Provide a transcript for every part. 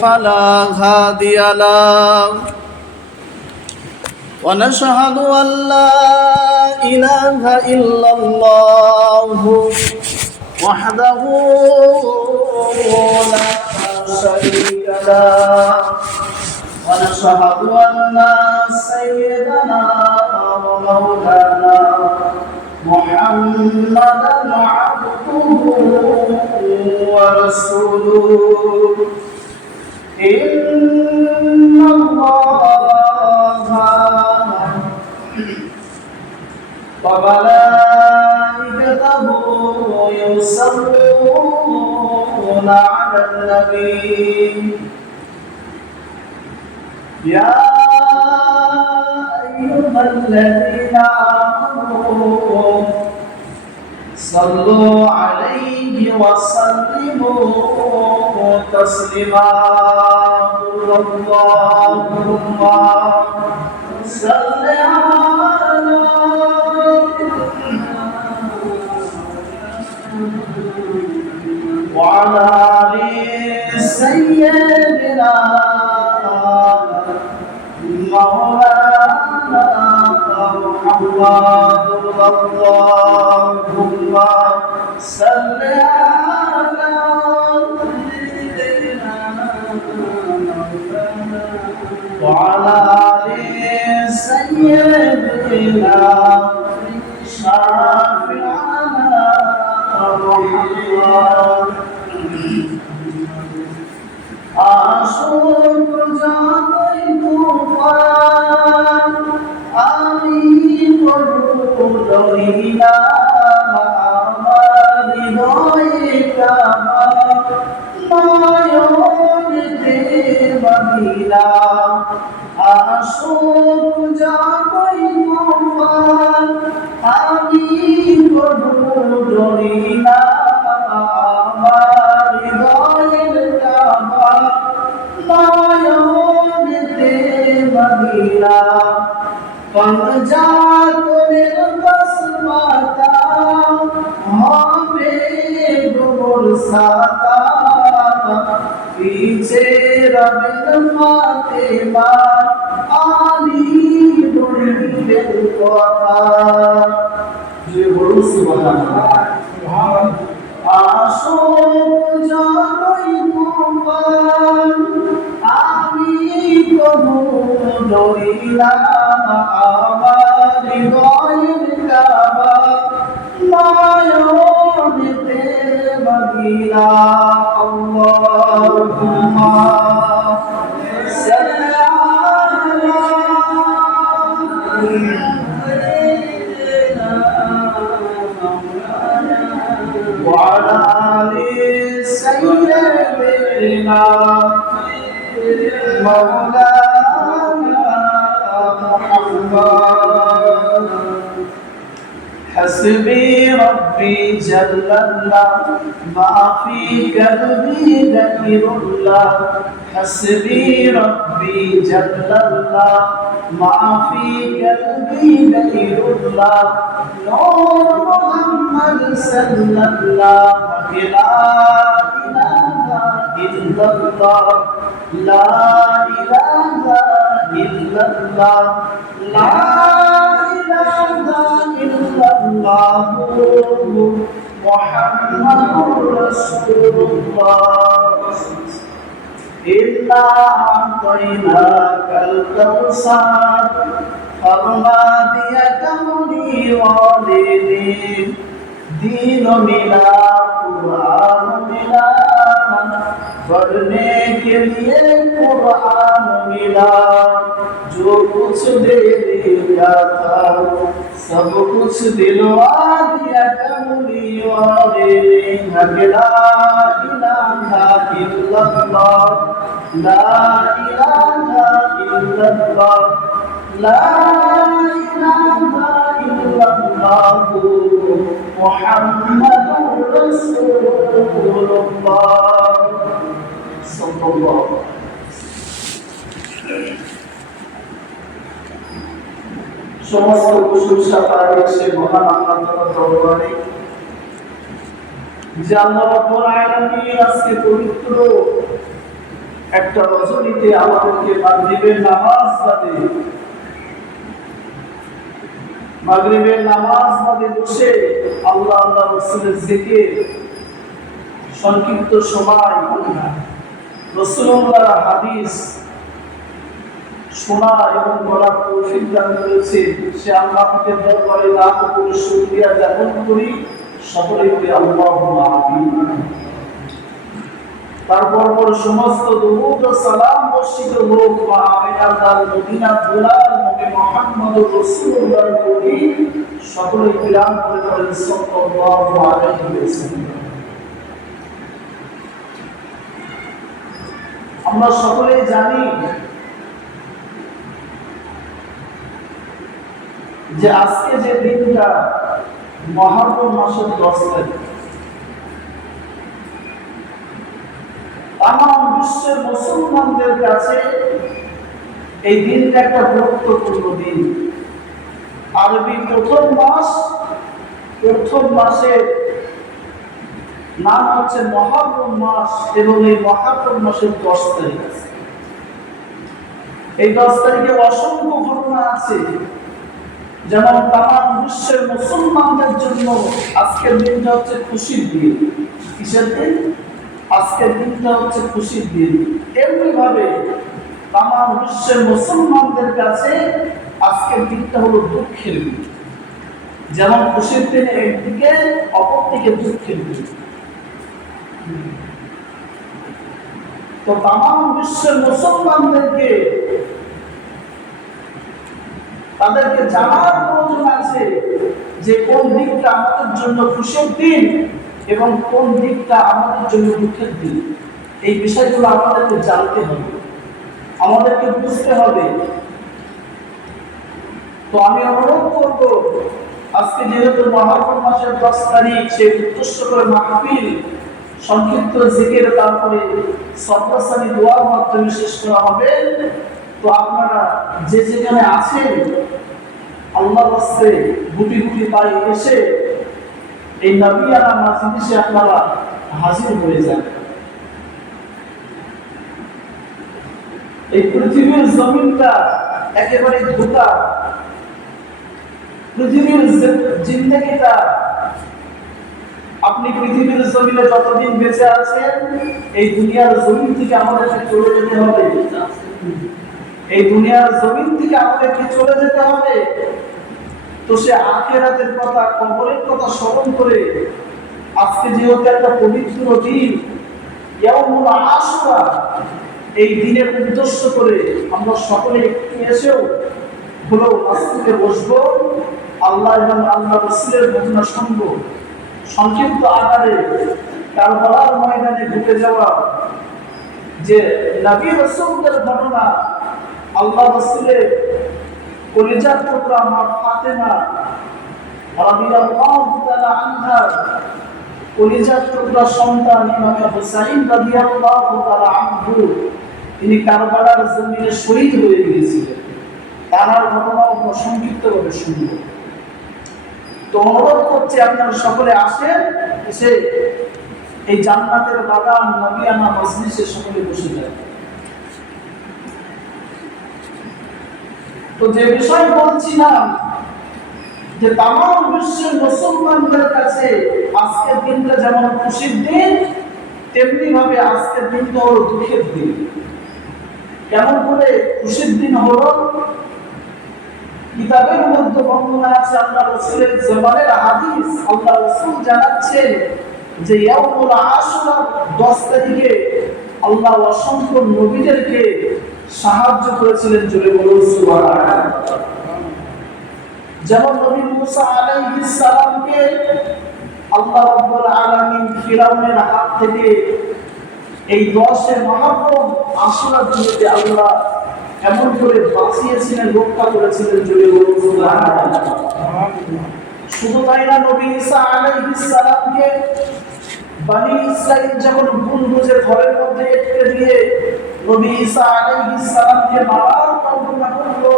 فلا هادي له ونشهد أن لا إله إلا الله وحده لا شريك له ونشهد أن سيدنا ومولانا محمدا عبده ورسوله إن الله وملائكته يصلون على النبي يا أيها الذين آمنوا صلوا عليه وسلموا تسليما اللهم صل على وعلى آل سيدنا مولانا محمد اللهم صل على وعلى آل سيدنا شافعنا محمد আশুক যাই তুফান আমি লইলা আমার হৃদয়ে কামা নয়নেতে বাঁধিলা আশুক যাই তুফান আমি লইলা আমার হৃদয়ের কামা নয়নেতে বাঁধিলা পঞ্জাতনের বসমাতা হবে গোর সাতা পিছে রবের ফাতেমা আলী বলিলেন কথা যে বড় সুবহানাল্লাহ আসো যতই তুফান আমি কবু ডরিলাম আমার হৃদয়ের কাবা নয়নেতে বাঁধিলা আল্লাহুম্মা সাল্লি আলা وعلى آل سيدنا مولانا محمد حسبي ربي جل الله ما في قلبي ذكر الله حسبي ربي جل الله ما في قلبي ذكر الله نور محمد صلى الله لا إله إلا الله لا إله إلا الله لا إله إلا الله محمد رسول الله إنا أعطيناك الكوثر فرما दिया कमली वालिदी दीन मिला कुरान मिला पढ़ने के लिए कुरान मिला जो कुछ दे दिया था सब कुछ दिलवा दिया कमली वालिदी ला इलाहा इल्लल्लाह ला इलाहा इल्लल्लाह لا إله إلا الله محمد رسول الله صلى الله عليه وسلم সমস্ত প্রশংসা তার কাছে মহান আল্লাহ তাআলার দরবারে যে আল্লাহ রাব্বুল আলামিন আজকে পবিত্র একটা রজনীতে আমাদেরকে মাগরিবের নামাজ বাদে বসে আল্লাহ আল্লাহ রাসূলের জিকির সংক্ষিপ্ত সময় রাসূলুল্লাহর হাদিস শোনা এবং বলার তৌফিক দান করেছে। সে আল্লাহকে দরবারে লাখ কোটি শুকরিয়া জ্ঞাপন করি। সকলেই বলি আল্লাহুম্মা আমিন। তারপর সমস্ত দুরূদ ও সালাম বর্ষিত হোক আমিনার মদিনা দুলাল নবী মুহাম্মদুর রাসূলুল্লাহর প্রতি। সকলেই বিরাম করে বলেন সাল্লাল্লাহু আলাইহি ওয়াসাল্লাম। আমরা সকলেই জানি যে আজকে যে দিনটা মুহররম মাসের 10 তারিখ, তামাম বিশ্বের মুসলমানদের কাছে এই দিনটা একটা গুরুত্বপূর্ণ দিন। আরবি প্রথম মাসের নাম হচ্ছে মুহররম মাস এবং এই মুহররম মাসের 10 তারিখ আছে। এই 10 তারিখে অসংখ্য ঘটনা আছে। যেমন তামাম বিশ্বের মুসলমানদের জন্য আজকের দিনটা হচ্ছে খুশির দিন। কিসের দিন? আজকের দিনটা হচ্ছে খুশির দিন। এমনি ভাবে তামাম বিশ্বের মুসলমানদের কাছে আজকের দিনটা হলো দুঃখের দিন। যেমন খুশির দিন একদিকে, অপরদিকে দুঃখের দিন। তো তামাম বিশ্বের মুসলমানদেরকে তাদেরকে জানার প্রয়োজন আছে যে কোন দিকটা আমাদের জন্য খুশির দিন এবং কোন দিকটা আমাদের জন্য দুঃখের দিন। এই বিষয়গুলো আমাদেরকে জানতে হবে, আমাদেরকে বুঝতে হবে। তো আমি অনুরোধ করব, আজকে যেহেতু মুহররম মাসের 10 তারিখ, সেই উদ্দেশ্য করে মাহফিল সংক্ষিপ্ত জিকির তারপরে সপ্তাহসানি দোয়ার মাধ্যমে শেষ করা হবে। তো আপনারা যে যেখানে আছেন আল্লাহর রাস্তে গুটি গুটি পায়ে এসে এই নবিয়ানা মজলিসে আপনারা হাজির হয়ে যান। এই পৃথিবীর জমিনটা একেবারে ধোঁকা। পৃথিবীর জিন্দেগিটা, আপনি পৃথিবীর জমিনে যতদিন বেঁচে আছেন এই দুনিয়ার জমিন থেকে আমাদেরকে চলে যেতে হবে। এই দুনিয়ার জমিন থেকে আমাদেরকে চলে যেতে হবে। তো সে আখিরাতের কথা, কবরের কথা স্মরণ করে আজকে যেহেতু একটা পবিত্র দিন ইয়াউমুল আশুরা, এই দিনের উদ্দেশ্য করে আমরা সকলে একটু এসেও হলো মসজিদে বসবো, আল্লাহ এবং আল্লাহ রাসূলের ঘটনা শুনবো। সংক্ষিপ্ত আকারে কারবালার ময়দানে ঢুকে যাওয়া যে নবী রাসূলদের ঘটনা, আল্লাহ রাসূলের কলিজার টুকরা মা ফাতেমা রাদিয়াল্লাহু তাআলা আনহা কলিজার টুকরা সন্তান ইমাম হুসাইন রাদিয়াল্লাহু তাআলা আনহু, তিনি কারবালার জমিনে শহীদ হয়ে গিয়েছিলেন। তার ঘটনা আমরা সংক্ষিপ্তভাবে শুনব। তো অনুরোধ করছি আপনারা সকলে আসেন, এসে এই জান্নাতের বাগান নবিয়ানা মজলিসে সকলে বসে যান। তো যে বিষয় বলছিলাম যে তামাম বিশ্বের মুসলমানদের কাছে আজকের দিনটা যেমন খুশির দিন, তেমনি ভাবে আজকের দিনটা হলো দুঃখের দিন। কেমন করে খুশির দিন হলো? কিতাবের মধ্যে বর্ণনা আছে, আল্লাহ রাসূলের জবানের হাদিস। আল্লাহ রাসূল জানাচ্ছেন যে ইয়াউমুল আশুরা 10 তারিখে আল্লাহ অসংখ্য নবীদেরকে সাহায্য করেছিলেন। জোরে বলুন সুবহানাল্লাহ। যেমন নবী মুসা আলাইহিস সালামকে আল্লাহ রাব্বুল আলামিন ফিরাউনের হাত থেকে এই 10 মুহররম আশুরা দিনে আল্লাহ এমন করে বাঁচিয়েছিলেন, রক্ষা করেছিলেন। জোরে বলুন সুবহানাল্লাহ। শুধু তাই না, নবী ঈসা আলাইহিস সালামকে বনি ইসরাইল যখন ভুল বুঝে ঘরের মধ্যে আটকে দিয়ে নবী ঈসা আলাইহিস সালামকে মারার কল্পনা করলো,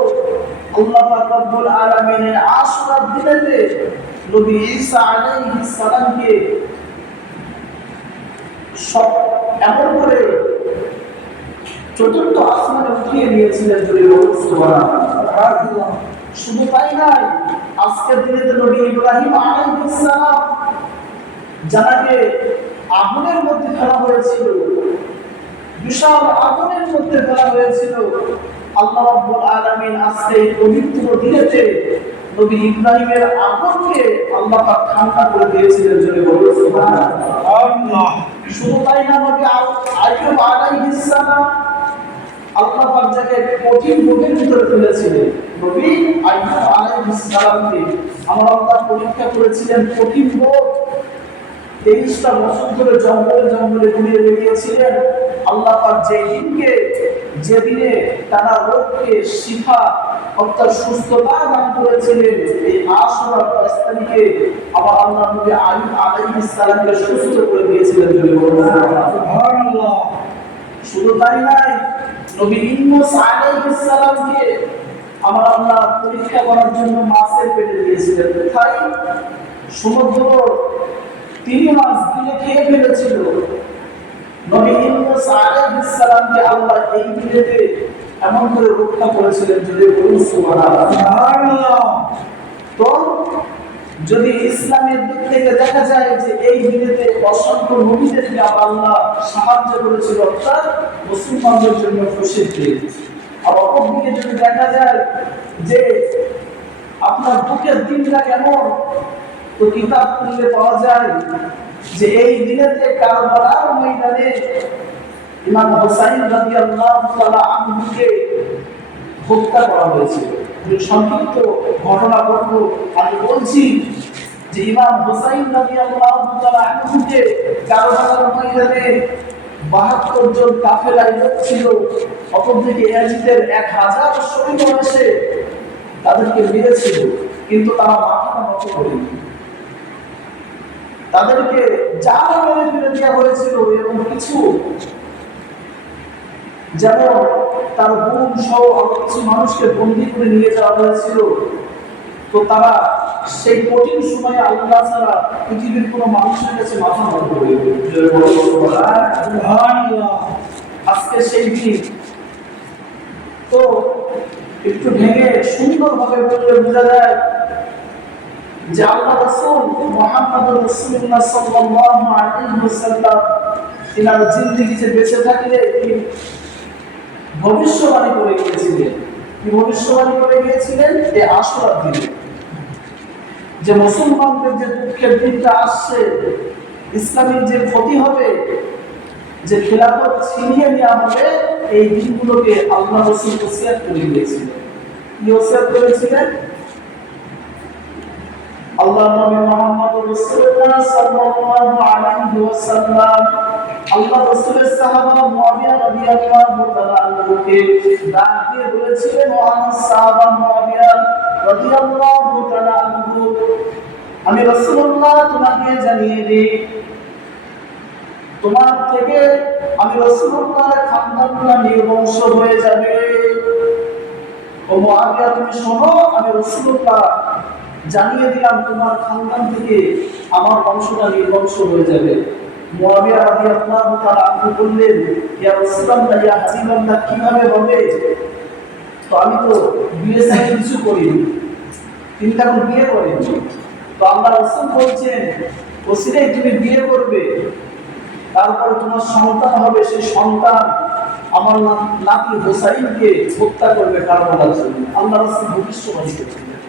আল্লাহ পাক রব্বুল আলামিনের আশুরার দিনেতে নবী ঈসা আলাইহিস সালামকে সব এমন করে চতুর্থ আসমানে উঠিয়ে নিয়েছিলেন। শুধু তাই নয়, আজকের দিনে নবী ইব্রাহিম আলাইহিস সালাম যাকে আগুনের মধ্যে ফেলা হয়েছিল, বিশাল আগুনের মধ্যে ফেলা হয়েছিল, আল্লাহ রাব্বুল আলামিন আজকে এই পবিত্র দিনেতে নবী ইব্রাহিমের আগুনকে আল্লাহ পাক ঠান্ডা করে দিয়েছিলেন। জোরে বলুন সুবহানাল্লাহ। শুধু তাই না, নবী আইয়ুব আলাইহিস সালাম আল্লাহ পাক যাকে কঠিন রোগের ভিতরে ফেলেছিলেন, নবী আইয়ুব আলাইহিস সালামকে আমার আল্লাহ পরীক্ষা করেছিলেন কঠিন রোগ। 23টা বছর ধরে জঙ্গলে জঙ্গলে ঘুরে বেরিয়েছিলেন। আল্লাহ পাক যেদিনে তারা রোগকে শিফা অর্থাৎ সুস্থতা দান করেছিলেন, এই আশুরা 5 তারিখে আমার আল্লাহ নবী আইয়ুব আলাইহিস সালামকে সুস্থ করে দিয়েছিলেন। সুবহানাল্লাহ। শুধু তাই নয়, নবী ইউনূস আলাইহিস সালামকে আমার আল্লাহ পরীক্ষা করার জন্য মাছের পেটে দিয়েছিলেন। তাই সমুদ্র 3 মাস দিনে খেয়ে ফেলেছিল। নবী ইউনূস আলাইহিস সালামকে আল্লাহ এই দিনেতে এমন করে রক্ষা করেছিলেন। যদি বলুন সুবহানাল্লাহ। তো যদি ইসলামের দিক থেকে দেখা যায় যে এই দিনেতে অসংখ্য নবীদেরকে আল্লাহ সাহায্য করেছিল, অর্থাৎ মুসলমানদের জন্য প্রসিদ্ধ। আর অপরদিকে যদি দেখা যায় যে আপনার দুঃখের দিনটা কেমন, তো কিতাব খুললে পাওয়া যায় যে এই দিনেতে কারবালার ময়দানে ইমাম হুসাইন রাদিয়াল্লাহু তাআলা আনহুকে হত্যা করা হয়েছিল। সংক্ষিপ্ত ঘটনা বলবো, আমি বলছি যে ইমাম হুসাইন রাদিয়াল্লাহু তাআলা আনহুকে কারবালার ময়দানে 72 জন কাফেলায় ছিল। অপরদিকে ইয়াজিদের 1000 সৈন্য এসে তাদেরকে মেরেছিল, কিন্তু তারা মাথা নত করেনি। তাদেরকে জালে মেরে ফেলে দেওয়া হয়েছিল এবং কিছু যেমন তার বোন সহ কিছু মানুষকে বন্দী করে নিয়ে যাওয়া হয়েছিল। তো তারা সেই কঠিন সময়ে আল্লাহ ছাড়া পৃথিবীর কোনো মানুষের কাছে মাথা নত করে। আজকে সেই দিন তো একটু ভেঙে সুন্দরভাবে বললে বোঝা যায় যে আল্লাহ রাসূল মুহাম্মদুর রাসূলুল্লাহ সাল্লাল্লাহু আলাইহি ওয়াসাল্লাম তিনার জিন্দেগিতে বেঁচে থাকলে ভবিষ্যবাণী করে গিয়েছিলেন। কি ভবিষ্যবাণী করে গিয়েছিলেন? এই আশুরার দিনে যে মুসলমানদের যে দুঃখের দিনটা আসছে, ইসলামের যে ক্ষতি হবে, যে খেলাফত ছিনিয়ে নেওয়া হবে, এই দিনগুলোকে আল্লাহ রাসূল ওসিয়ত করে গিয়েছিলেন। কি ওসিয়ত করেছিলেন? আল্লাহ নবী মুহাম্মদ রাসূলুল্লাহ সাল্লাল্লাহু আলাইহি ওয়াসাল্লাম আল্লাহ রাসূলের সাহাবা মুআবিয়া রাদিয়াল্লাহু তাআলা আনহুকে ডাক দিয়ে বলেছিলেন, ও আমার সাহাবা মুআবিয়া রাদিয়াল্লাহু তাআলা আনহু, আমি রাসূলুল্লাহ তোমাকে জানিয়ে দিই, তোমার থেকে আমি রাসূলুল্লাহর খানদানগুলো নির্বংশ হয়ে যাবে। ও মুআবিয়া তুমি শোনো, আমি রাসূলুল্লাহ জানিয়ে দিলাম তোমার খানদান থেকে আমার বংশটা নির্বংশ হয়ে যাবে। মুআবিয়া রাদিয়াল্লাহু তাআলা আনহু বললেন, ইয়া রাসূলুল্লাহ, ইয়া হাবিবাল্লাহ, কিভাবে হবে? তো আমি তো বিয়ে সাথে কিছু করিনি, তিনি তখন বিয়ে করেন। তো আল্লাহ রাসূল বলছেন, ওসিলাই তুমি বিয়ে করবে, তারপরে তোমার সন্তান হবে, সেই সন্তান আমার নাতি হুসাইনকে হত্যা করবে কারবালার জন্য। আল্লাহ রাসূল ভবিষ্যবাণী করেছিলেন।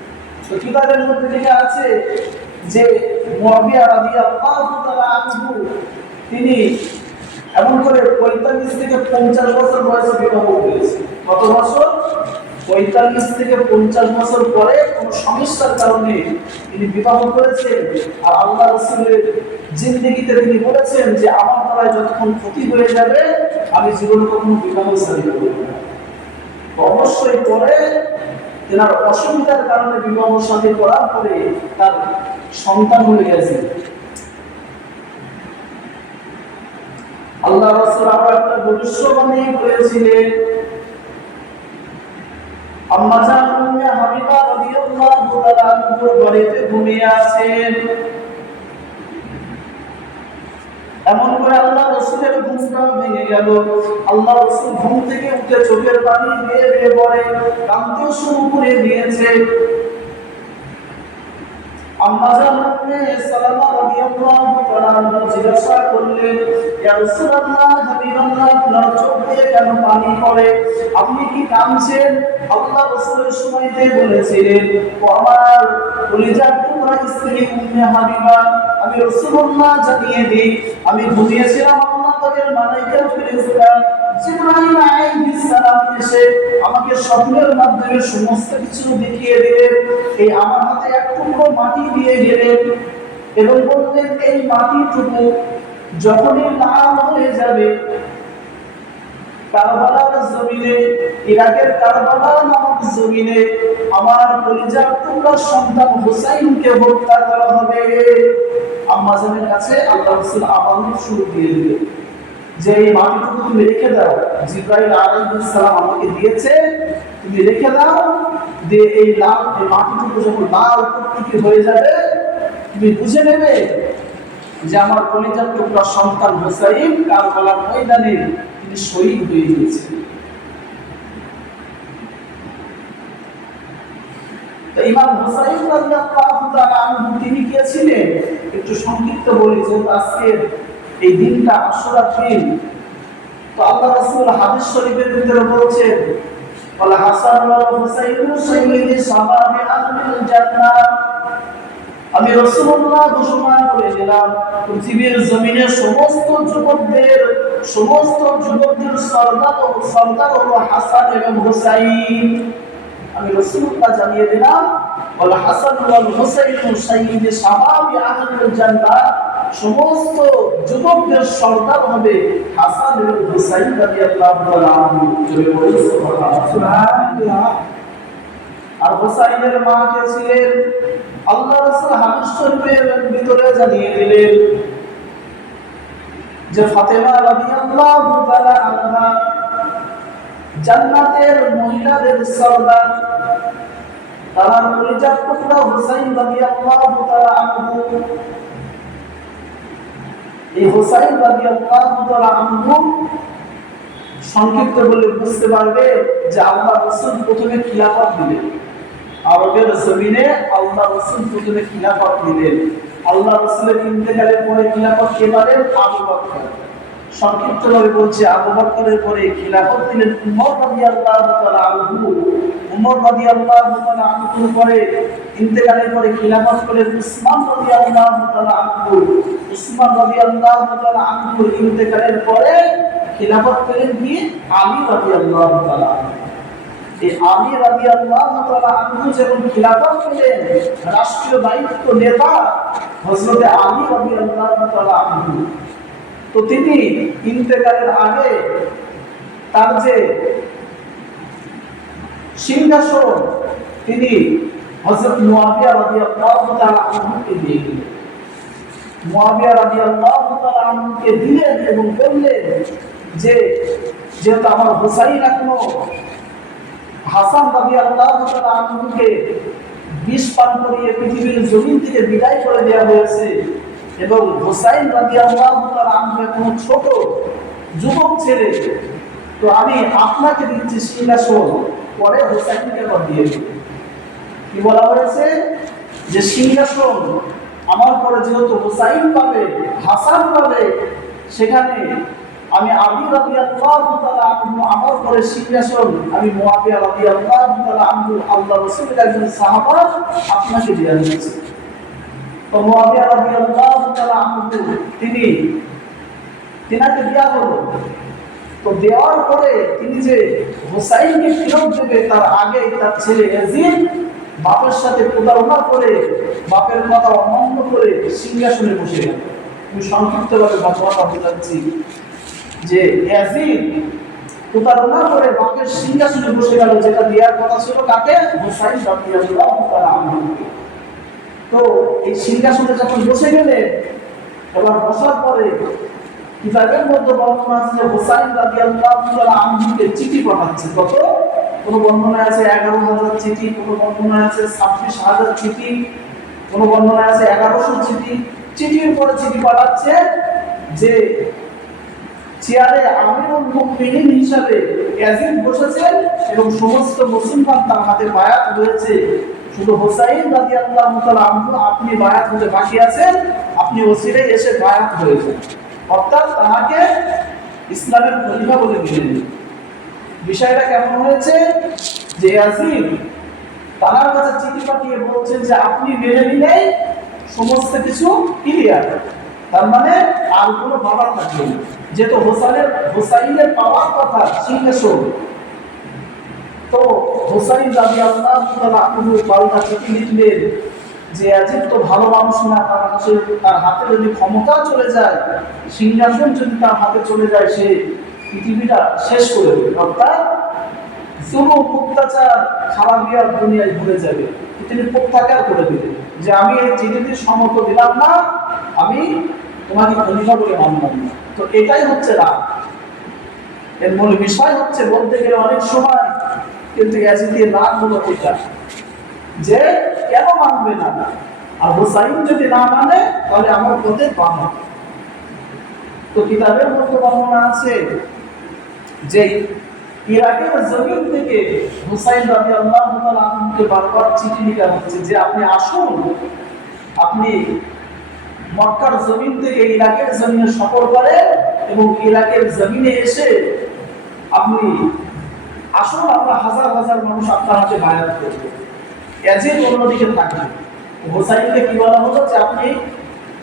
তো কিতাবের মধ্যে লেখা আছে যে মুআবিয়া রাদিয়াল্লাহু তাআলা আনহু তিনি এমন করে 45 থেকে 50 বছর বয়সে বিবাহ করেছেন। কত বছর? 45 থেকে 50 বছর পরে কোন সমস্যার কারণে তিনি বিবাহ করেছেন। আর আল্লাহ রাসূলের জিন্দেগিতে তিনি বলেছেন যে আমার দ্বারা যতক্ষণ ক্ষতি হয়ে যাবে আমি জীবনে কখনো বিবাহ সারিয়ে করব না। অবশ্যই পরে তেনার অসুবিধার কারণে বিবাহ শাদী করার পরে তার সন্তান হয়ে গেছে। আল্লাহ রাসূল আবার একটা ভবিষ্যবাণী করেছিলেন, আম্মা জান উম্মে হাবিবা রাদিয়াল্লাহু তাআলা আনহার ঘরেতে ঘুমিয়ে আছেন। এমন করে আল্লাহ রাসূলের ঘুমটা ভেঙে গেল। আল্লাহ রাসূল ঘুম থেকে উঠে চোখের পানি বেয়ে বেয়ে পড়ে কাঁদতে শুরু করে দিয়েছে। আম্মা জান উম্মে সালামা রাদিয়াল্লাহু তাআলা আনহা জিজ্ঞাসা করলেন, ইয়া রাসূলুল্লাহ, হাবিবাল্লাহ, আপনার চোখ দিয়ে কেন পানি পড়ে? আপনি কি কাঁদছেন? আল্লাহ রাসূলের সময়তে বলেছিলেন, ও আমার কলিজার টুকরা স্ত্রী উম্মে হাবিবা, আমি রাসূলুল্লাহ জানিয়ে দিই, আমি ঘুমিয়েছিলাম, আল্লাহ তাআলার মালায়েকা ফেরেশতা জিবরাইল আলাইহিস সালাম এসে আমাকে স্বপ্নের মাধ্যমে সমস্ত কিছু দেখিয়ে দিলেন। এই আমার হাতে এক টুকরো মাটি দিয়ে গেলেন এবং বললেন, এই মাটিটুকু যখনই লাল হয়ে যাবে কারবালার জমিনে, ইরাকের কারবালা নামক জমিনে আমার কলিজার টুকরা সন্তান হুসাইনকে হত্যা করা হবে। আম্মা জানের কাছে আল্লাহ রাসূল আবারও শুরু দিয়ে দিলেন যে এই মাটিটুকু তুমি রেখে দাও, জিবরাইল আলাইহিস সালাম আমাকে দিয়েছে, তুমি রেখে দাও, যে এই মাটিটুকু যখন লাল টুকটুকে হয়ে যাবে তুমি বুঝে নেবে যে আমার কলিজার টুকরা সন্তান হুসাইন কারবালার ময়দানে তিনি শহীদ হয়ে গিয়েছেন। তো ইমাম হুসাইন রাদিয়াল্লাহু তাআলা আনহু তিনি কে ছিলেন একটু সংক্ষিপ্ত বলি, যে আজকের এই দিনটা আশুরার দিন। তো আল্লাহ রাসূল হাদিস শরীফের ভিতরে বলছেন, ওয়াল হাসান ওয়াল হুসাইন সাইয়্যিদি শাবাবি আহলিল জান্নাহ, আমি রাসূলুল্লাহ ঘোষণা করে দিলাম পৃথিবীর জমিনে সমস্ত যুবকদের সর্দার হলো হাসান এবং হুসাইন। আমি রাসূলুল্লাহ জানিয়ে দিলাম, ওয়াল হাসান ওয়াল হুসাইন সাইয়্যিদি শাবাবি আহলিল জান্নাহ, সমস্ত যুবকদের সর্দার হবে হাসান এবং হুসাইন রাদিয়াল্লাহু তাআলা আনহু। সুবহানাল্লাহ। আর হুসাইনের মা কে ছিলেন? আল্লাহ রাসূল হাদিস শরীফের ভিতরে জানিয়ে দিলেন যে ফাতেমা রাদিয়াল্লাহু তাআলা আনহা জান্নাতের মহিলাদের সর্দার, তার কলিজার টুকরা হুসাইন রাদিয়াল্লাহু তাআলা আনহু। এই হুসাইন রাদিয়াল্লাহু তাআলা আনহু সংক্ষিপ্ত বলে বুঝতে পারবে যে আল্লাহ রাসূল প্রথমে খিলাফত দিলেন আরবের জমিনে। আল্লাহ রাসূল প্রথমে খিলাফত দিলেন। আল্লাহ রাসূলের ইন্তেকালের পরে খিলাফত কে পালেন? আবু বকর। সংক্ষিপ্তভাবে বলছি, আবু বকরের পরে খিলাফত দিলেন উমর রাদিয়াল্লাহু তাআলা আনহু। উমর রাদিয়াল্লাহু তাআলা আনহুর পরে ইন্তেকালের পরে খিলাফত করলেন উসমান রাদিয়াল্লাহু তাআলা আনহু। উসমান রাদিয়াল্লাহু তাআলা আনহুর ইন্তেকালের পরে খিলাফত পেলেন কি? আলী রাদিয়াল্লাহু তাআলা আনহু। এই আলী রাদিয়াল্লাহু তাআলা আনহু যখন খিলাফত পেলেন, রাষ্ট্রীয় দায়িত্ব নেতা হযরত আলী রাদিয়াল্লাহু তাআলা আনহু, তো তিনি ইন্তেকালের আগে তার যে সিংহাসন তিনি হযরত মুয়াবিয়া রাদিয়াল্লাহু তাআলা আনহুকে দিয়ে দিলেন। মুয়াবিয়া রাদিয়াল্লাহু তাআলা আনহুকে দিলেন এবং বললেন যে যেহেতু আমার হুসাইন এখনো হাসান রাদিয়াল্লাহু তাআলা আনহুকে বিষ পান করিয়ে পৃথিবীর জমিন থেকে বিদায় করে দেওয়া হয়েছে এবং হুসাইন রাদিয়াল্লাহু তাআলা আনহু এখনো ছোট যুবক ছেলে, তো আমি আপনাকে দিচ্ছি সিংহাসন, পরে হুসাইনকে দিয়ে দেব। কি বলা হয়েছে? যে সিংহাসন আমার পরে যেহেতু হুসাইন পাবে, হাসান পাবে, সেখানে আমি আলী রাদিয়াল্লাহু তাআলা আনহু আমার পরে সিংহাসন আমি মুয়াবিয়া রাদিয়াল্লাহু তাআলা আনহু আল্লাহ রাসূলের একজন সাহাবা আপনাকে দিয়ে দিয়েছি। তো মুয়াবিয়া রাদিয়াল্লাহু তাআলা আনহু তিনাকে দেওয়া হলো। তো দেওয়ার পরে তিনি যে হুসাইনকে ফেরত দেবে তার আগে তার ছেলে ইয়াজিদ বাপের সাথে প্রতারণা করে, বাপের কথা অমান্য করে সিংহাসনে বসে গেল। আমি সংক্ষিপ্তভাবে ঘটনাটা বোঝাচ্ছি যে ইয়াজিদ প্রতারণা করে বাপের সিংহাসনে বসে গেল, যেটা দেওয়ার কথা ছিল কাকে? হুসাইন রাদিয়াল্লাহু তাআলা আনহুকে। তো এই সিংহাসনে যখন বসে গেলেন, এবার বসার পরে কিতাবের মধ্যে বর্ণনা আছে যে হুসাইন রাদিয়াল্লাহু তাআলা আনহুকে চিঠি পাঠাচ্ছে। কত? কোন বর্ণনায় আছে 11,000 চিঠি, কোন বর্ণনায় আছে 26,000 চিঠি, কোন বর্ণনায় আছে 1100 চিঠি। চিঠির পরে চিঠি পাঠাচ্ছে যে চেয়ারে আমিরুল মুমিনিন হিসাবে ইয়াজিদ বসেছেন এবং সমস্ত মুসলমান তার হাতে বায়াত হয়েছে, শুধু হুসাইন রাদিয়াল্লাহু তাআলা আনহু আপনি বায়াত হতে বাকি আছেন, আপনি ওসিলে এসে বায়াত হয়েছেন, অর্থাৎ তাকে ইসলামের খলিফা বলে মেনে নিলেন। বিষয়টা কেমন হয়েছে যে ইয়াজিদ তার কাছে চিঠি পাঠিয়ে বলছেন যে আপনি মেনে নিলেই সমস্ত কিছু ক্লিয়ার, তার মানে আর কোনো বাবা থাকবে না, যেহেতু হোসাইনের পাওয়ার কথা সিংহাসন। তো হোসাইন রাদিয়াল্লাহু তাআলা আনহু পাল্টা চিঠি লিখলেন যে ইয়াজিদ তো ভালো মানুষ না, তার হাতে যদি ক্ষমতা চলে যায়, সিংহাসন যদি তার হাতে চলে যায়, সে পৃথিবীটা শেষ করে দেবে, অর্থাৎ জুলুম অত্যাচার খারাপিয়ার দুনিয়ায় ভুলে যাবে, তিনি প্রত্যাখ্যান করে দিলেন যে আমি এই চিঠিতে সম্মত দিলাম না, আমি তোমাকে খলিফা বলে মানলাম না। তো এটাই হচ্ছে রাগ। এর মূল বিষয় হচ্ছে বলতে গেলে অনেক সময় কিন্তু ইয়াজিদের রাগ হলো এটা যে কেন মানবে না, আর হুসাইন যদি না মানে তাহলে আমার পথে বাধা। তো কিতাবের মধ্যে বর্ণনা আছে যে ইরাকের জমিন থেকে হুসাইন রাদিয়াল্লাহু তাআলা আনহুকে বারবার চিঠি লেখা হচ্ছে যে আপনি আসুন, আপনি মক্কার জমিন থেকে ইরাকের জমিনে সফর করে এবং ইরাকের জমিনে এসে আপনি আসুন, আমরা হাজার হাজার মানুষ আপনার হাতে বায়াত করব। ইয়াজিদ অন্যদিকে থাকবে। হুসাইনকে কি বলা হলো যে আপনি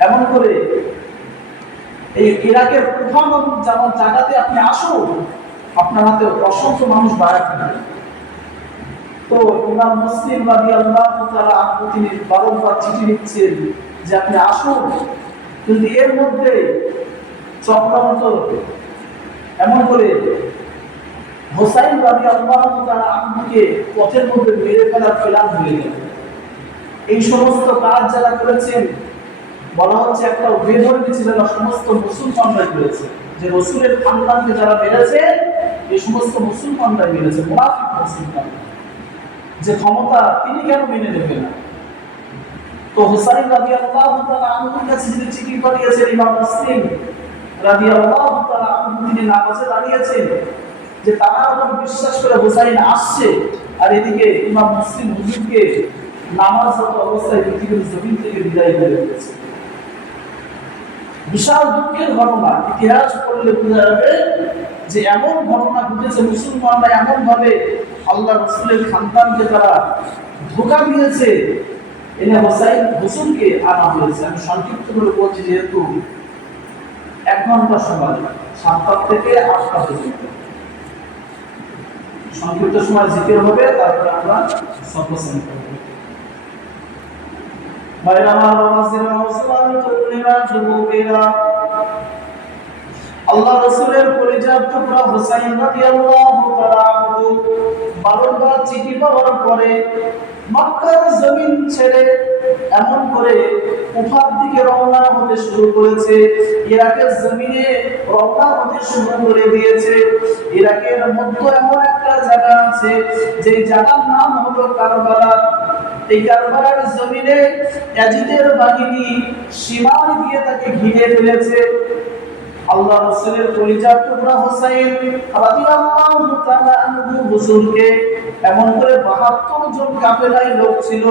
এমন করে এই ইরাকের প্রধান যেমন জায়গাতে আপনি আসুন, আপনার হাতে অসংখ্য মানুষ বায়াত করবে। তো ইমাম মুসলিম রাদিয়াল্লাহু তাআলা আনহু তিনি বারবার চিঠি লিখছেন যে আপনি আসুন, কিন্তু এর মধ্যে চক্রান্ত এমন করে হুসাইন রাদিয়াল্লাহু তাআলা আনহুকে পথের মধ্যে মেরে ফেলার প্ল্যান হয়ে গেল। এই সমস্ত কাজ যারা করেছেন বলা হচ্ছে একটা বেধর্মী ছিল না, সমস্ত মুসলমানরাই করেছে, যে রাসূলের খানদানকে যারা মেরেছে এই সমস্ত মুসলমানরাই মেরেছে, মুনাফিক মুসলমান, যে ক্ষমতা তিনি কেন মেনে নেবেন না। তো হুসাইন রাদিয়াল্লাহু তাআলা আনহুর কাছে যিনি চিঠি পাঠিয়েছেন ইমাম মুসলিম রাদিয়াল্লাহু তাআলা আনহু তিনি নামাজে দাঁড়িয়েছেন, যে তারা যখন বিশ্বাস করে হুসাইন আসছে, আর এদিকে ইমাম মুসলিম হুজুরকে নামাজরত অবস্থায় পৃথিবীর জমিন থেকে বিদায় করে দিয়েছে। বিশাল দুঃখের ঘটনা, ইতিহাস পড়লে বোঝা যাবে যে এমন ঘটনা ঘটেছে, মুসলমানরা এমন ভাবে আল্লাহ রাসূলের খানদানকে তারা ধোঁকা দিয়েছে, এনে হুসাইন হুজুরকে আনা হয়েছে। আমি সংক্ষিপ্ত করে বলছি, যেহেতু 1 ঘন্টা সময় 7টা থেকে 8টা পর্যন্ত সংক্ষিপ্ত সময় জিকির হবে, তারপরে আমরা সফর করব। ভাইরা আমার, নামাজের মুসলমান তকবীরা যুবকেরা, আল্লাহ রাসূলের পরিজাত টুকরা হুসাইন রাদিয়াল্লাহু তাআলা আনহু বারবার চিঠি পাওয়ার পরে মক্কার জমিন ছেড়ে এমন করে কুফার দিকে রওনা হতে শুরু করেছে, ইরাকের জমিনে রওনা হতে শুরু করে দিয়েছে। ইরাকের মধ্যে এমন একটা জায়গা আছে যে জায়গার নাম হলো কারবালা। এই কারবালার জমিনে ইয়াজিদের বাহিনী সীমার দিয়ে তাকে ঘিরে ফেলেছে। আল্লাহ রাসূলের পরিজাত টুকরা হুসাইন রাদিয়াল্লাহু তাআলা আনহু হুজুরকে এমন করে 72 জন কাফেলায় লোক ছিল,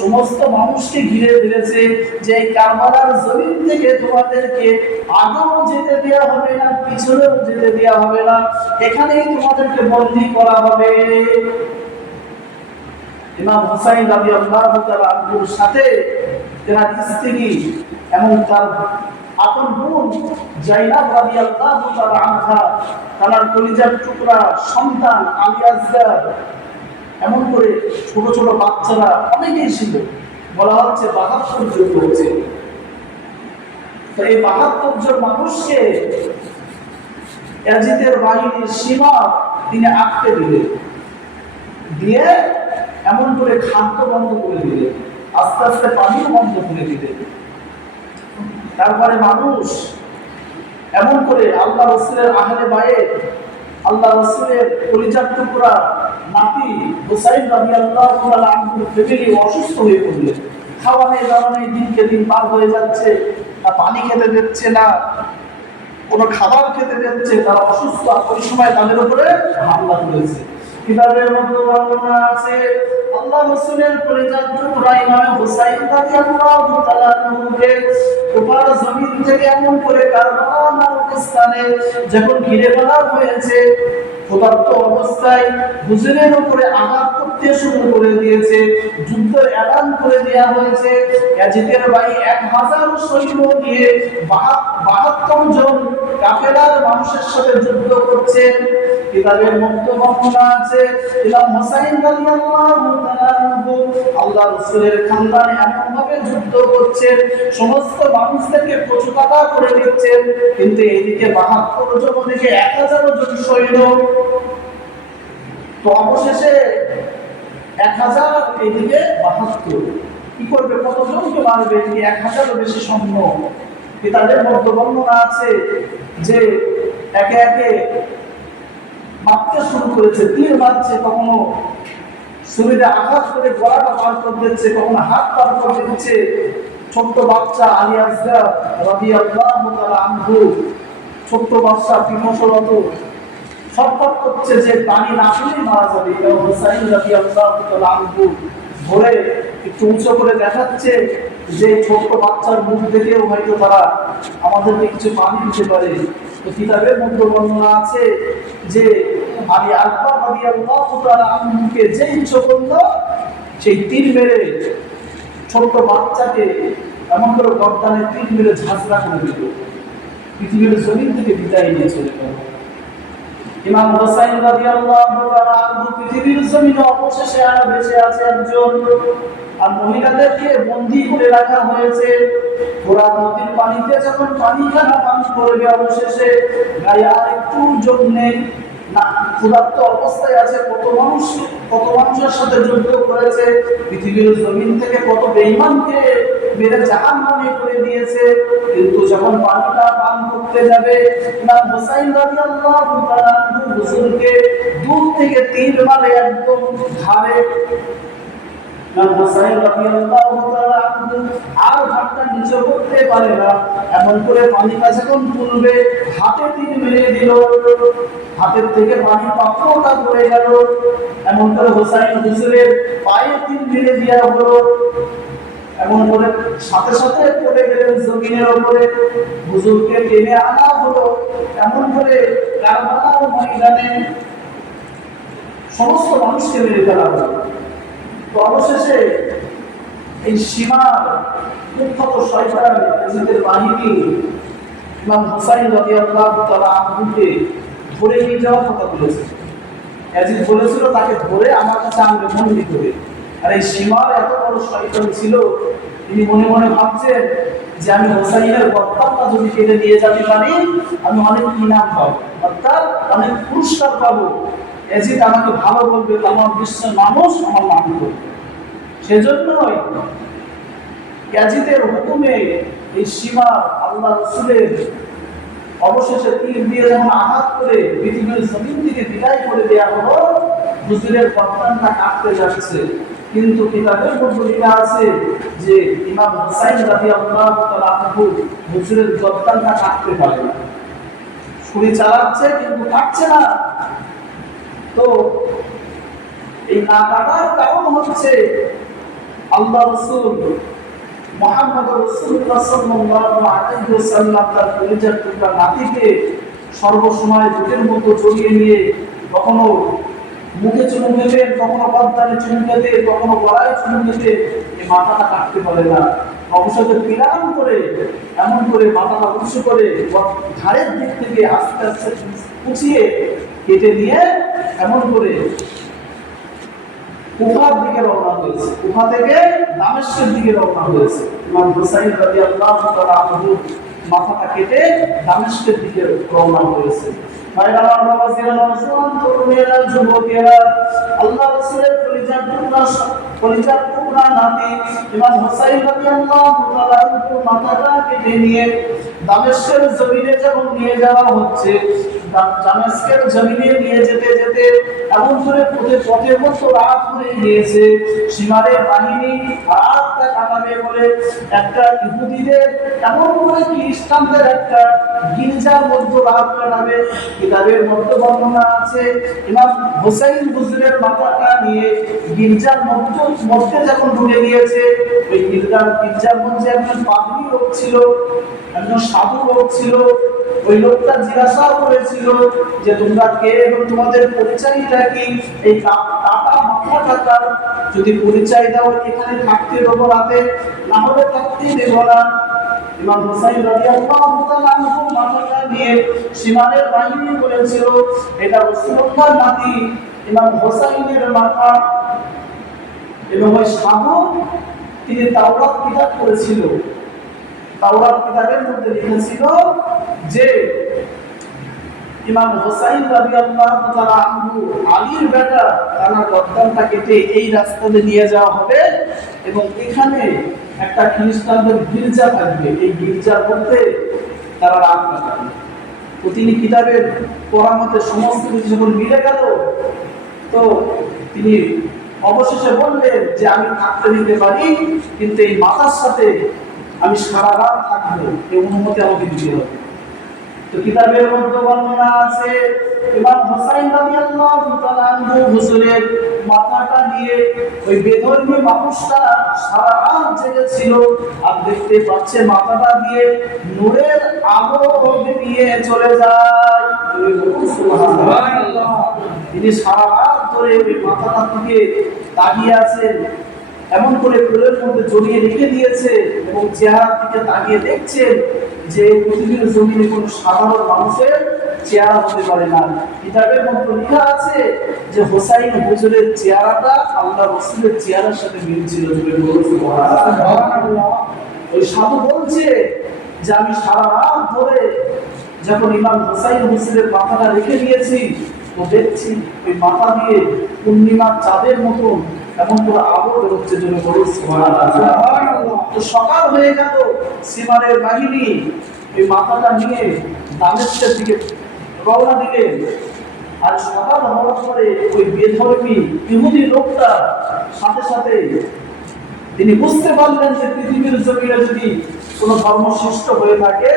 সমস্ত মানুষকে ঘিরে ফেলেছে যে এই কারবালার জমিন থেকে তোমাদেরকে আগেও যেতে দেওয়া হবে না, পিছনেও যেতে দেওয়া হবে না, এখানেই তোমাদেরকে বন্দী করা হবে। ইমাম হুসাইন রাদিয়াল্লাহু তাআলা আনহুর সাথে তার স্ত্রী এবং তার আপন বোন জাইনাব রাদিয়াল্লাহু তাআলা আনহা, তার কলিজার টুকরা সন্তান আলী আসগার, এমন করে ছোট ছোট বাচ্চারা অনেকেই ছিল। বলা হচ্ছে 72 জন হয়েছে। তো এই 72 জন মানুষকে ইয়াজিদের বাহিনীর সীমা তিনি আটকে দিলেন, দিয়ে এমন করে খাদ্য বন্ধ করে দিলেন, আস্তে আস্তে পানিও বন্ধ করে দিলেন। তারপরে মানুষ এমন করে আল্লাহ রাসূলের আহলে বায়েত, আল্লাহ রাসূলের পরিজাত টুকরা নাতি হুসাইন রাদিয়াল্লাহু তাআলা আনহুর ফ্যামিলি অসুস্থ হয়ে পড়লেন। খাওয়া নেই, দাওয়া নেই, দিনকে দিন পার হয়ে যাচ্ছে, না পানি খেতে দিচ্ছে না, কোনো খাবার খেতে যাচ্ছে, তারা অসুস্থ, ওই সময় তাদের উপরে হামলা করেছে। কিতাবের মধ্যে বর্ণনা আছে আল্লাহ রাসূলের পরিজাত টুকরা ইমাম হুসাইন রাদিয়াল্লাহু তাআলা আনহুকে উপর জমিন থেকে এমন করে কারবালা নামক স্থানে যখন ঘিরে ফেলা হয়েছে, ক্ষুধার্ত অবস্থায় হুজুরের উপরে আঘাত করতে শুরু করে দিয়েছে, যুদ্ধের এলান করে দেওয়া হয়েছে। ইয়াজিদের ভাই 1000 সৈন্য নিয়ে 72 জন কাফেলার মানুষের সাথে যুদ্ধ করছে। কিতাবের মধ্যে বর্ণনা আছে ইমাম হুসাইন রাদিয়াল্লাহু তাআলা আনহু আল্লাহ রাসূলের খানদানে এমন ভাবে যুদ্ধ করছেন, সমস্ত মানুষদেরকে কচুকাটা করে দিচ্ছেন, কিন্তু এইদিকে 72 জন, ওদিকে 1000 জন সৈন্য। তো অবশেষে 1000 এইদিকে 72, কি করবে, কতজনকে মারবে? 1000 বেশি সৈন্য। কিতাবের মধ্যে বর্ণনা আছে যে একে একে মারতে শুরু করেছে, তীর মারছে, কখনো শরীরে আঘাত করে গলাটা পার করে দিচ্ছে, কখনো হাত পার করে দিচ্ছে। ছোট্ট বাচ্চা আলী আসগার রাদিয়াল্লাহু তাআলা আনহু, ছোট্ট বাচ্চা পিপাসরত ছটফট করছে যে পানি না পেলেই মারা যাবে। ইমাম হুসাইন রাদিয়াল্লাহু তাআলা আনহু ধরে একটু উঁচু করে দেখাচ্ছে যে ছোট্ট বাচ্চার মুখ দেখেও হয়তো তারা আমাদেরকে কিছু পানি দিতে পারে। তো কিতাবের মধ্যে বর্ণনা আছে যে আলী আকবর রাদিয়াল্লাহু তাআলা আনহুকে যে ইচ্ছে করলো সেই তীর মেরে ছোট্ট বাচ্চাকে এমন করে গর্দানে তীর মেরে ঝাঁঝরা করে দিল, পৃথিবীর জমিন থেকে বিদায় নিয়ে চলে গেল। ইমাম হুসাইন রাদিয়াল্লাহু তাআলা আনহু পৃথিবীর জমিনে অবশেষে আর বেঁচে আছে একজন, আর মহিলাদেরকে বন্দী করে রাখা হয়েছে। ফোরাত নদীর পানিতে যখন পানি খানা পান করবে, অবশেষে গায়ে আর একটু যোগ নেই, ক্ষুধার্ত অবস্থায় আছে। কত মানুষের সাথে যুদ্ধ করেছে, পৃথিবীর জমিন থেকে কত বেঈমানকে মেরে জাহান্নামে করে দিয়েছে, কিন্তু যখন পানিটা পান করতে যাবে, ইমাম হুসাইন রাদিয়াল্লাহু তাআলা হুজুরকে দূর থেকে তীর মারে একদম ঘাড়ে। ইমাম হুসাইন রাদিয়াল্লাহু তাআলা আর হাতটা নিচে করতে পারে না, এমন করে পানিটা যখন তুলবে হাতে তীর মেরে দিল, হাতের থেকে পানি পাত্রটা পড়ে গেল। এমন করে হুসাইন হুজুরের পায়ে তীর মেরে দেওয়া হলো, এমন করে সাথে সাথে পড়ে গেলেন জমিনের উপরে। হুজুরকে টেনে আনা হলো, এমন করে কারবালার ময়দানে সমস্ত মানুষকে মেরে ফেলা হলো। তো অবশেষে এই সীমার কুখ্যাত শয়তান ইয়াজিদের বাহিনী ইমাম হুসাইন রাদিয়াল্লাহু তাআলা আনহুকে ধরে নিয়ে যাওয়ার কথা বলেছে। ইয়াজিদ বলেছিল তাকে ধরে আমার কাছে আনবে বন্দী করে। আর এই সীমার এত বড় শয়তান ছিল, তিনি মনে মনে ভাবছেন যে আমি হুসাইনের গর্দানটা যদি কেটে দিয়ে যেতে পারি, আমি অনেক ইনাম পাবো, অর্থাৎ অনেক পুরস্কার পাবো। ইয়াজিদ আমাকে ভালো বলবে, আমার বিশ্বের মানুষ আমার নাম করবে। সেজন্যই ইয়াজিদের হুকুমে এই সীমা আল্লাহ রাসূলের অবশেষে তীর দিয়ে যখন আঘাত করে পৃথিবীর জমিন থেকে বিদায় করে দেওয়া হলো, হুজুরের গর্দানটা কাটতে যাচ্ছে। কিন্তু কিতাবের মধ্যে লেখা আছে যে ইমাম হুসাইন রাদিয়াল্লাহু তাআলা আনহু হুজুরের গর্দানটা কাটতে পারে না, ছুরি চালাচ্ছে কিন্তু কাটছে না। তো এই না কাটার কারণ হচ্ছে আল্লাহ রাসূল মুহাম্মদ রাসূলুল্লাহ সাল্লাল্লাহু আলাইহি ওয়াসাল্লাম তার পরিচয় টুকরা নাতিকে সর্বসময় বুকের মতো জড়িয়ে নিয়ে কখনো মুখে চুমু দিতেন, কখনো গর্দানে চুমু দিতেন, কখনো গলায় চুমু দিতেন। এই মাথাটা কাটতে পারে না, অবশেষে পিরান করে এমন করে মাথাটা উঁচু করে ঘাড়ের দিক থেকে আস্তে আস্তে উঁচিয়ে কেটে নিয়ে এমন করে কুফার দিকে রওনা হয়েছে, কুফা থেকে দামেস্কের দিকে রওনা হয়েছে। ইমাম হুসাইন রাদিয়াল্লাহু তাআলা আনহু মাথাটা কেটে দামেস্কের দিকে রওনা হয়েছে। ভাইরা আমার বাবাজিরা, নওজোয়ান তরুণেরা, যুবকেরা, আল্লাহ রাসূলের কলিজার টুকরা নাতি ইমাম হুসাইন রাদিয়াল্লাহু তাআলা আনহু মাথাটা কেটে নিয়ে দামেস্কের জমিনে যখন নিয়ে যাওয়া হচ্ছে, দামেস্কের জমিনে নিয়ে যেতে যেতে এমন করে পথের মতো রাত হয়ে গিয়েছে। সীমারের বাহিনী রাতটা কাটাবে বলে একটা ইহুদিদের এমন করে খ্রিস্টানদের একটা গির্জার মধ্যে রাত কাটাবে। কিতাবের মধ্যে বর্ণনা আছে ইমাম হোসাইন হুজুরের মাথাটা নিয়ে গির্জার মধ্যে যখন ঢুকে গিয়েছে, ওই গির্জার মধ্যে একজন পাদ্রী লোক ছিল, একজন সাধু লোক ছিল। ওই লোকটা জিজ্ঞাসা করেছিল যে তোমরা কে এবং তোমাদের পরিচয়টা কি? এই টাকা মাথাটা যদি পরিচয় দাও এখানে থাকতে দেবো রাতে, না হলে থাকতে দেবো না। ইমাম হুসাইন রাদিয়াল্লাহু তাআলা আনহু মাথাটা নিয়ে সীমানের বাহিনী বলেছিল এটা রাসূলুল্লাহর নাতি ইমাম হুসাইনের মাথা। এবং ওই সাধু তিনি তাওরাত কিতাব পড়েছিল। তাওরাত কিতাবের মধ্যে লিখেছিল যে ইমাম হুসাইন রাদিয়াল্লাহু তাআলা আনহু আলীর বেটা, তার গর্দানটা কেটে এই রাস্তাতে নিয়ে যাওয়া হবে এবং এখানে একটা খ্রিস্টানদের গির্জা থাকবে, এই গির্জার মধ্যে তারা রাত কাটাবে। তো তিনি কিতাবের পরামতে সমস্ত কিছু যখন মিলে গেল, তো তিনি অবশেষে বললেন যে আমি থাকতে দিতে পারি, কিন্তু এই মাতার সাথে আমি সারা রাত থাকবো, এই অনুমতি আমাকে দিতে হবে। তো কিতাবের মধ্যে বর্ণনা আছে ইমাম হুসাইন রাদিয়াল্লাহু তাআলা আনহু হুজুরের মাথাটা নিয়ে ওই বেধর্মী মানুষটা সারা রাত জেগেছিল, আর দেখতে পাচ্ছে মাথাটা দিয়ে নূরের আলো দিয়ে চলে যায়। সুবহানাল্লাহ। তিনি সারা রাত ধরে ওই মাথাটা থেকে তাকিয়ে আছেন, এমন করে কোলের মধ্যে জড়িয়ে রেখে দিয়েছে এবং চেহারার দিকে তাকিয়ে দেখছেন যে পৃথিবীর জমিনে কোনো সাধারণ মানুষের চেহারা হতে পারে না। কিতাবের মধ্যে লেখা আছে যে হোসাইন হুজুরের চেহারাটা আল্লাহ রাসূলের চেহারার সাথে মিল ছিল। ওই সাধু বলছে যে আমি সারা রাত ধরে যখন ইমাম হোসাইন হুজুরের মাথাটা রেখে দিয়েছি, তো দেখছি ওই মাথা দিয়ে পূর্ণিমার চাঁদের মতো এমন করে আলো বেরোচ্ছে। জন্য বড় সুবহানাল্লাহ। তো সকাল হয়ে গেল, সীমারের বাহিনী এই মাথাটা নিয়ে দামেস্কের দিকে রওনা দিলেন। আর সকাল হওয়ার পরে ওই বেধর্মী ইহুদি লোকটা সাথে সাথে তিনি বুঝতে পারলেন যে পৃথিবীর জমিনে যদি কোনো ধর্ম সৃষ্ট হয়ে থাকে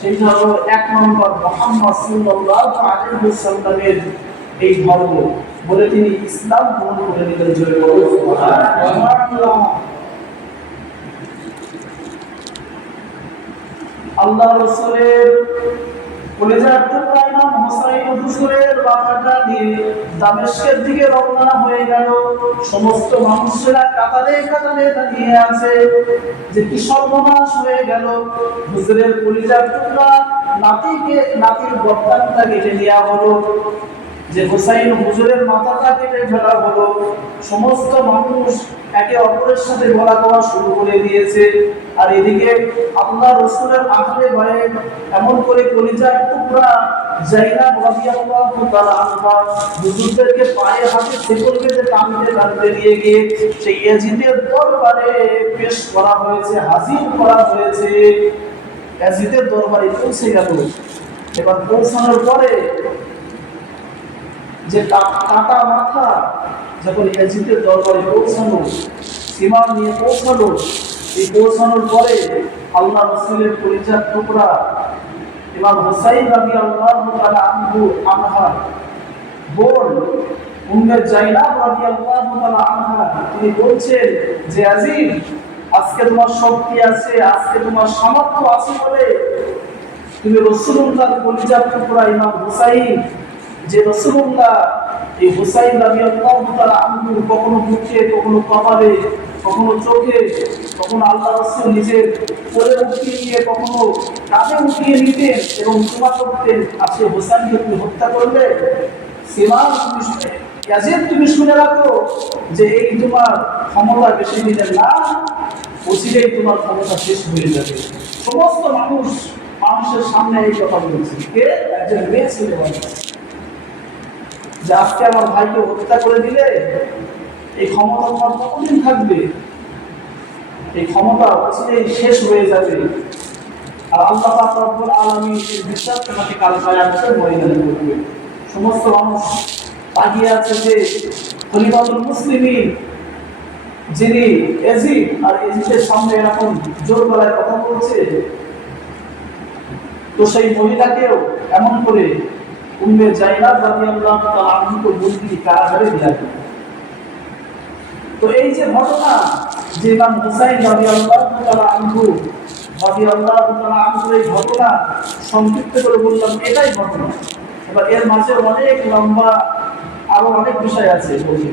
সেটা হলো এক নম্বর মুহাম্মদ সাল্লাল্লাহু আলাইহি ওয়াসাল্লামের এই ধর্ম বলে তিনি ইসলাম গ্রহণ করে নিলেন। জয় সুবহানাল্লাহ। আল্লাহ রাসূলের কলেজার টুকরা ইমাম হুসাইন হুজুরের মাথাটা নিয়ে দামেস্কের দিকে রওনা হয়ে গেল। সমস্ত মানুষেরা কাতারে কাতারে দাঁড়িয়ে আছে যে কি সর্বনাশ হয়ে গেল। হুজুরের কলেজার টুকরা নাতির গর্দানটা কেটে নেওয়া হলো, যে হুসাইন হুজুরের মাথাটা কেটে ফেলা হলো। সমস্ত মানুষ একে অপরের সাথে গলা দেওয়া শুরু করে দিয়েছে। আর এদিকে আল্লাহ রাসূলের আহলে বাইত এমন করে কলিজার টুকরা যায়নাব রাদিয়াল্লাহু তাআলা আনহা হুজুরদেরকে পায়ে হাতে শেকল বেঁধে টানতে নিয়ে গিয়ে সেই ইয়াজিদের দরবারে পেশ করা হয়েছে, হাজির করা হয়েছে। ইয়াজিদের দরবারে পৌঁছে গেল। এবার পৌঁছানোর পরে যে কাটা মাথা যখন ইয়াজিদের দরবারে পৌঁছানো, সীমা নিয়ে পৌঁছানো, এই পৌঁছানোর পরে আল্লাহ রাসূলের কলিজার টুকরা ইমাম হুসাইন রাদিয়াল্লাহু তাআলা আনহা বোন উম্মে যায়নাব রাদিয়াল্লাহু তাআলা আনহা তিনি বলছেন যে আজিজ, আজকে তোমার শক্তি আছে, আজকে তোমার সামর্থ্য আছে বলে তুমি রাসূলুল্লাহর কলিজার টুকরা ইমাম হুসাইন, যে রাসূলুল্লাহ এই হুসাইন রাদিয়াল্লাহু তাআলা আনহু কখনো মুখে, কখনো কপালে, কখনো চোখে, কখনো আল্লাহ রাসূল নিজের কোলে উঠিয়ে নিয়ে কখনো কাঁধে উঠিয়ে নিতেন এবং দোয়া করতেন, আজকে হুসাইনকে তুমি হত্যা করলে। সীমান ইয়াজিদ, তুমি শুনে রাখো যে এই তোমার ক্ষমতা বেশি দিনের না, অচিরেই তোমার ক্ষমতা শেষ হয়ে যাবে। সমস্ত মানুষের সামনে এই কথা বলছে। কে? একজন মেয়ে ছেলে বলছে যে আজকে আমার ভাইকে হত্যা করে দিলে এই ক্ষমতা তোমার কতদিন থাকবে? এই ক্ষমতা অচিরেই শেষ হয়ে যাবে। আর আল্লাহ পাক রব্বুল আলামিন এর বিচার তোমাকে কাল কিয়ামতে ময়দানে করবে। সমস্ত মানুষ তাকিয়ে আছে যে খলিফাতুল মুসলিমিন যিনি এজিদ, আর এজিদের সামনে এরকম জোর গলায় কথা বলছে, তো সেই মহিলাকেও এমন করে উম্মে জাইনাব রাদিয়াল্লাহু তাআলা আনহাকে বন্দি কারাগারে দেয়া হলো। তো এই যে ঘটনা, যে ইমাম হুসাইন রাদিয়াল্লাহু তাআলা আনহু এই ঘটনা সংক্ষিপ্ত করে বললাম, এটাই ঘটনা। এবার এর মাঝে অনেক লম্বা আরো অনেক বিষয় আছে বলতে।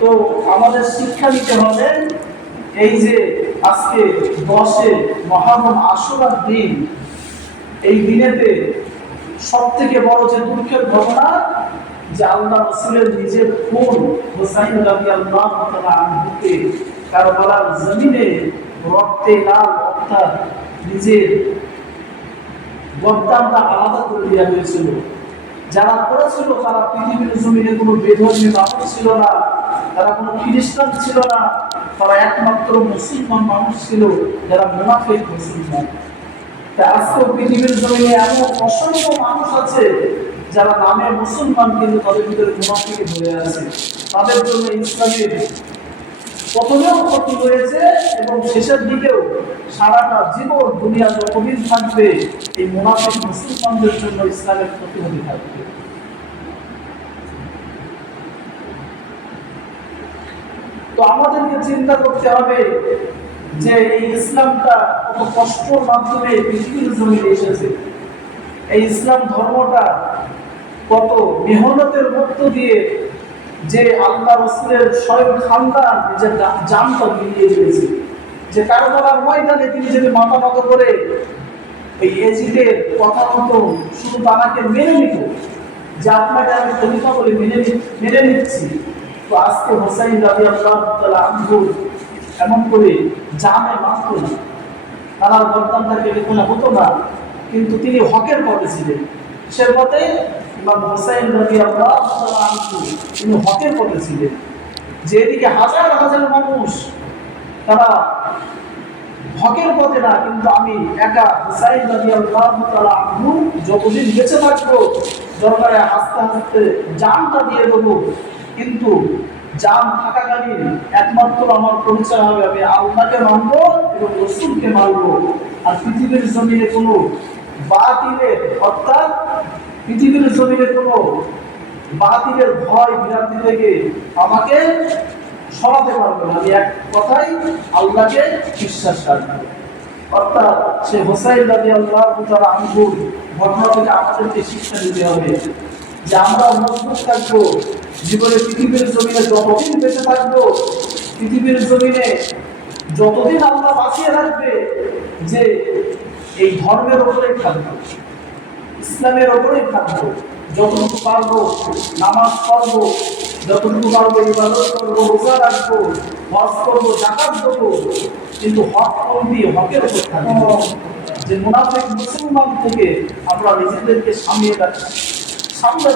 তো আমাদের শিক্ষা নিতে হবে, এই যে আজকে 10 মুহররম আশুরার দিন, এই দিনেতে সবথেকে বড় যে দুঃখের ঘটনা, যে আল্লাহ রাসূলের নিজের খুন হুসাইন রাদিয়াল্লাহু তাআলা আনহুকে কারবালার জমিনে রক্তে লাল, অর্থাৎ নিজের গর্দানটা আলাদা করে দেওয়া হয়েছিল। যারা করেছিল তারা পৃথিবীর জমিনে কোনো বেধর্মী মানুষ ছিল না, তারা কোনো খ্রিস্টান ছিল না, তারা একমাত্র মুসলমান মানুষ ছিল, যারা মুনাফিক মুসলমান। তা আজকে পৃথিবীর জমিনে এমন অসংখ্য মানুষ আছে যারা নামে মুসলমান কিন্তু তাদের ভিতরে মুনাফিক ধরে আছে। তাদের জন্য ইসলামের প্রথমেও ক্ষতি হয়েছে এবং শেষের দিকেও সারাটা জীবন দুনিয়া যতদিন থাকবে এই মুনাফিক মুসলমানদের জন্য ইসলামের ক্ষতি হতে থাকবে। তো আমাদেরকে চিন্তা করতে হবে যে এই ইসলামটা কত কষ্টের মাধ্যমে পৃথিবীর জমিনে এসেছে। এই ইসলাম ধর্মটা কত মেহনতের মধ্য দিয়ে যে আল্লাহ রাসূলের স্বয়ং খানদান নিজের জানটা বিলিয়ে দিয়েছে। যে কারবালার ময়দানে তিনি যদি মাথা নত করে এই এজিদের কথা মতো শুধু তাকে মেনে নিত, যে আপনাকে আমি খলিফা বলে মেনে নিচ্ছি, তো আজকে হুসাইন রাদিয়াল্লাহু তাআলা আনহু এমন করে জানে মাত্র না, তার গর্দানটা কেটে ফেলা হতো না, কিন্তু তিনি হকের পথে ছিলেন। সে পথে ইমাম হুসাইন রাদিয়াল্লাহু তাআলা আনহু তিনি হকের পথে ছিলেন। যে এদিকে হাজার হাজার মানুষ তারা হকের পথে না, কিন্তু আমি একা হুসাইন রাদিয়াল্লাহু তাআলা আনহু যতদিন বেঁচে থাকবো দরকারে হাসতে হাসতে জানটা দিয়ে দেবো, কিন্তু জান থাকাকালীন একমাত্র আমার পরিচয় হবে আমি আল্লাহকে মানবো এবং রাসূলকে মানবো। আর পৃথিবীর জমিনে কোনো বাতিলের, অর্থাৎ পৃথিবীর জমিনে কোনো বাতিলের ভয় বিরান্তি থেকে আমাকে সরাতে পারবে না। আমি এক কথাই আল্লাহকে বিশ্বাস রাখবো। অর্থাৎ সে হুসাইন রাদিয়াল্লাহু তাআলা আনহুর ঘটনা থেকে আমাদেরকে শিক্ষা নিতে হবে যে আমরা মজবুত থাকবো জীবনে, পৃথিবীর জমিনে যতদিন বেঁচে থাকবো, পৃথিবীর জমিনে যতদিন আল্লাহ বাঁচিয়ে রাখবে, যে এই ধর্মের ওপরেই থাকবো, ইসলামের ওপরেই থাকবো। যতটুকু পারবো নামাজ পড়বো, যতটুকু পারবো ইবাদত করবো, রোজা রাখবো, হজ করবো, যাকাত দেবো, কিন্তু হক পন্থী হকের উপর থাকবো। যে মুনাফিক মুসলমান থেকে আমরা নিজেদেরকে সামনে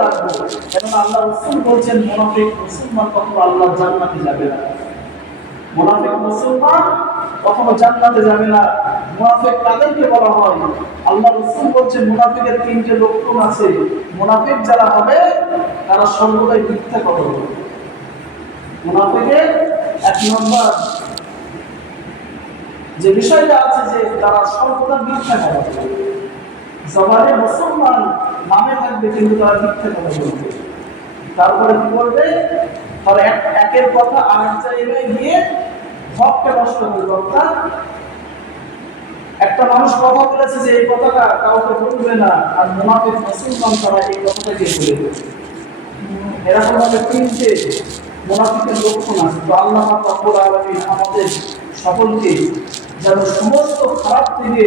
রাখবো। এবং আল্লাহ রাসূল বলছেন মুনাফিক মুসলমান কখনো আল্লাহর জান্নাতে যাবে না। মুনাফিক মুসলমান কখনো জান্নাতে যাবে না। মুনাফিক তাদেরকে বলা হয়, আল্লাহ রাসূল বলছেন মুনাফিকের 3টে লক্ষণ আছে। মুনাফিক যারা হবে তারা সর্বদাই মিথ্যা কথা বলবে। মুনাফিকের 1 নম্বর যে বিষয়টা আছে যে তারা সর্বদা মিথ্যা কথা বলবে। জবানে মুসলমান নামে থাকবে কিন্তু তারা মিথ্যা কথা বলবে। তারপরে কি করবে? তারা একের কথা আরেক জায়গায় গিয়ে হককে নষ্ট করবে। অর্থাৎ একটা মানুষ কথা বলেছে যে এই কথাটা কাউকে বলবে না, আর মুনাফিক মুসলমান তারা এই কথাটাকে বলে দেবে। এরকম ভাবে 3টে মুনাফিকের লক্ষণ আছে। তো আল্লাহ রাব্বুল আলামিন আমাদের সকলকে যেন সমস্ত খারাপ থেকে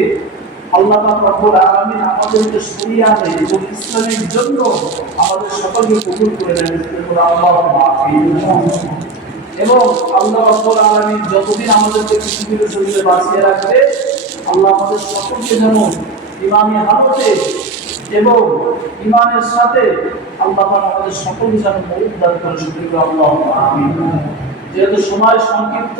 আল্লাহ রাব্বুল আলামিন আমাদেরকে সরিয়ে আনে এবং ইসলামের জন্য আমাদের সকলকে কবুল করে নেন। এবং আল্লাহ রাব্বুল আলামিন যতদিন আমাদেরকে পৃথিবীর জমিনে বাঁচিয়ে রাখবে, আল্লাহ আমাদের সকলকে যেন ইমানি হালতে এবং ইমানের সাথে আল্লাহ আমাদের সকলকে যেন মৌত দান করে। শুকরিয়া আল্লাহ আমিন। যেহেতু সময় সংক্ষিপ্ত,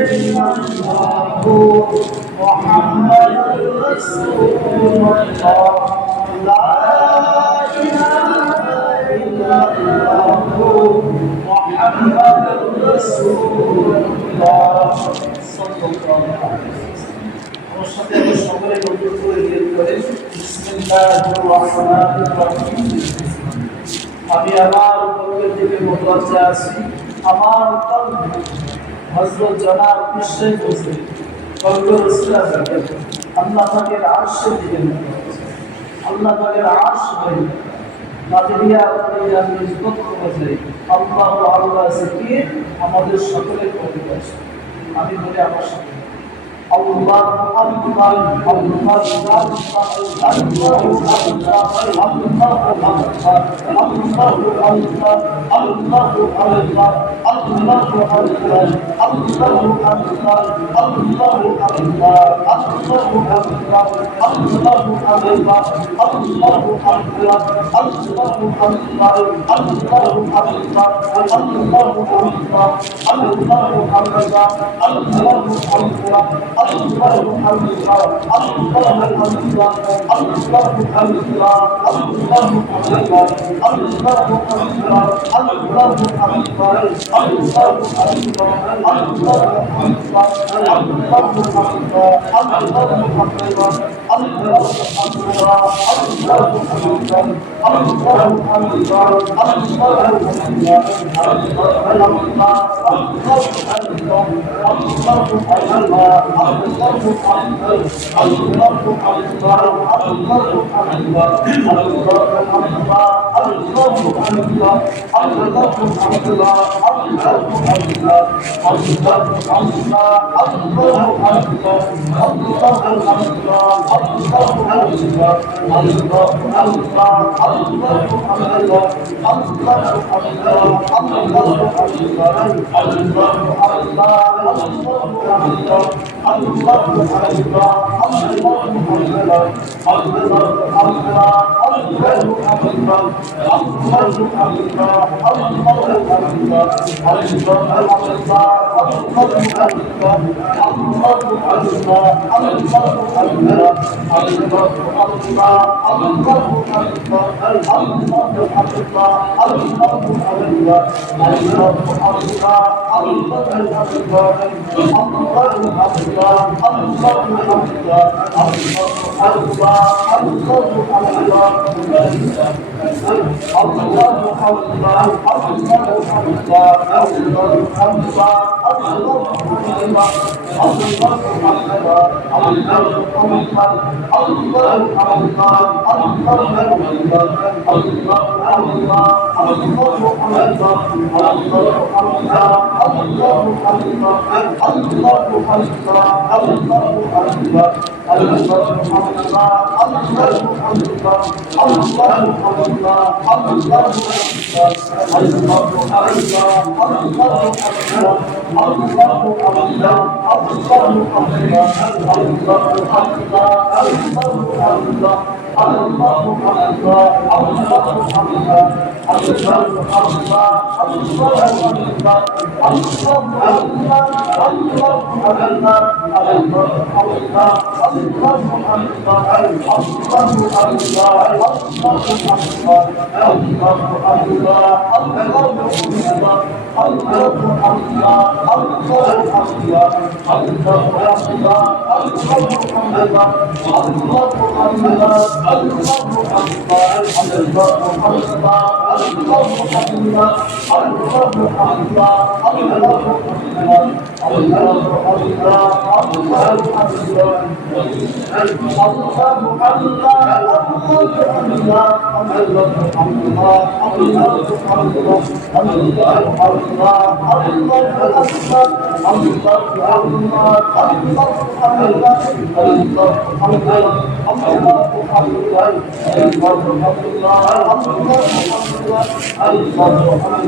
ইল্লাল্লাহু মুহাম্মাদুর রাসূলুল্লাহ লা ইলাহা ইল্লাল্লাহু মুহাম্মাদুর রাসূলুল্লাহ সাল্লাল্লাহু আলাইহি ওয়াসাল্লাম। ওর সাথে সকলে নতুন করে গিয়ে করে বিসমিল্লাহির রহমানির রহিম। আমি আমার পক্ষের থেকে বলতে আসি, আমার হযরত জনাব নিশ্চয় বলছে আল্লাহ পাকের আরশের দিকে আল্লাহ পাকের আরশ ভাই নাদিয়া করে আমি নিষ্পত করেছি আল্লাহ আল্লাহ জিকির আমাদের সকলের পক্ষে আছে। আমি বলি আমার সাথে আল্লাহ আকবার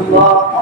আল্লাহ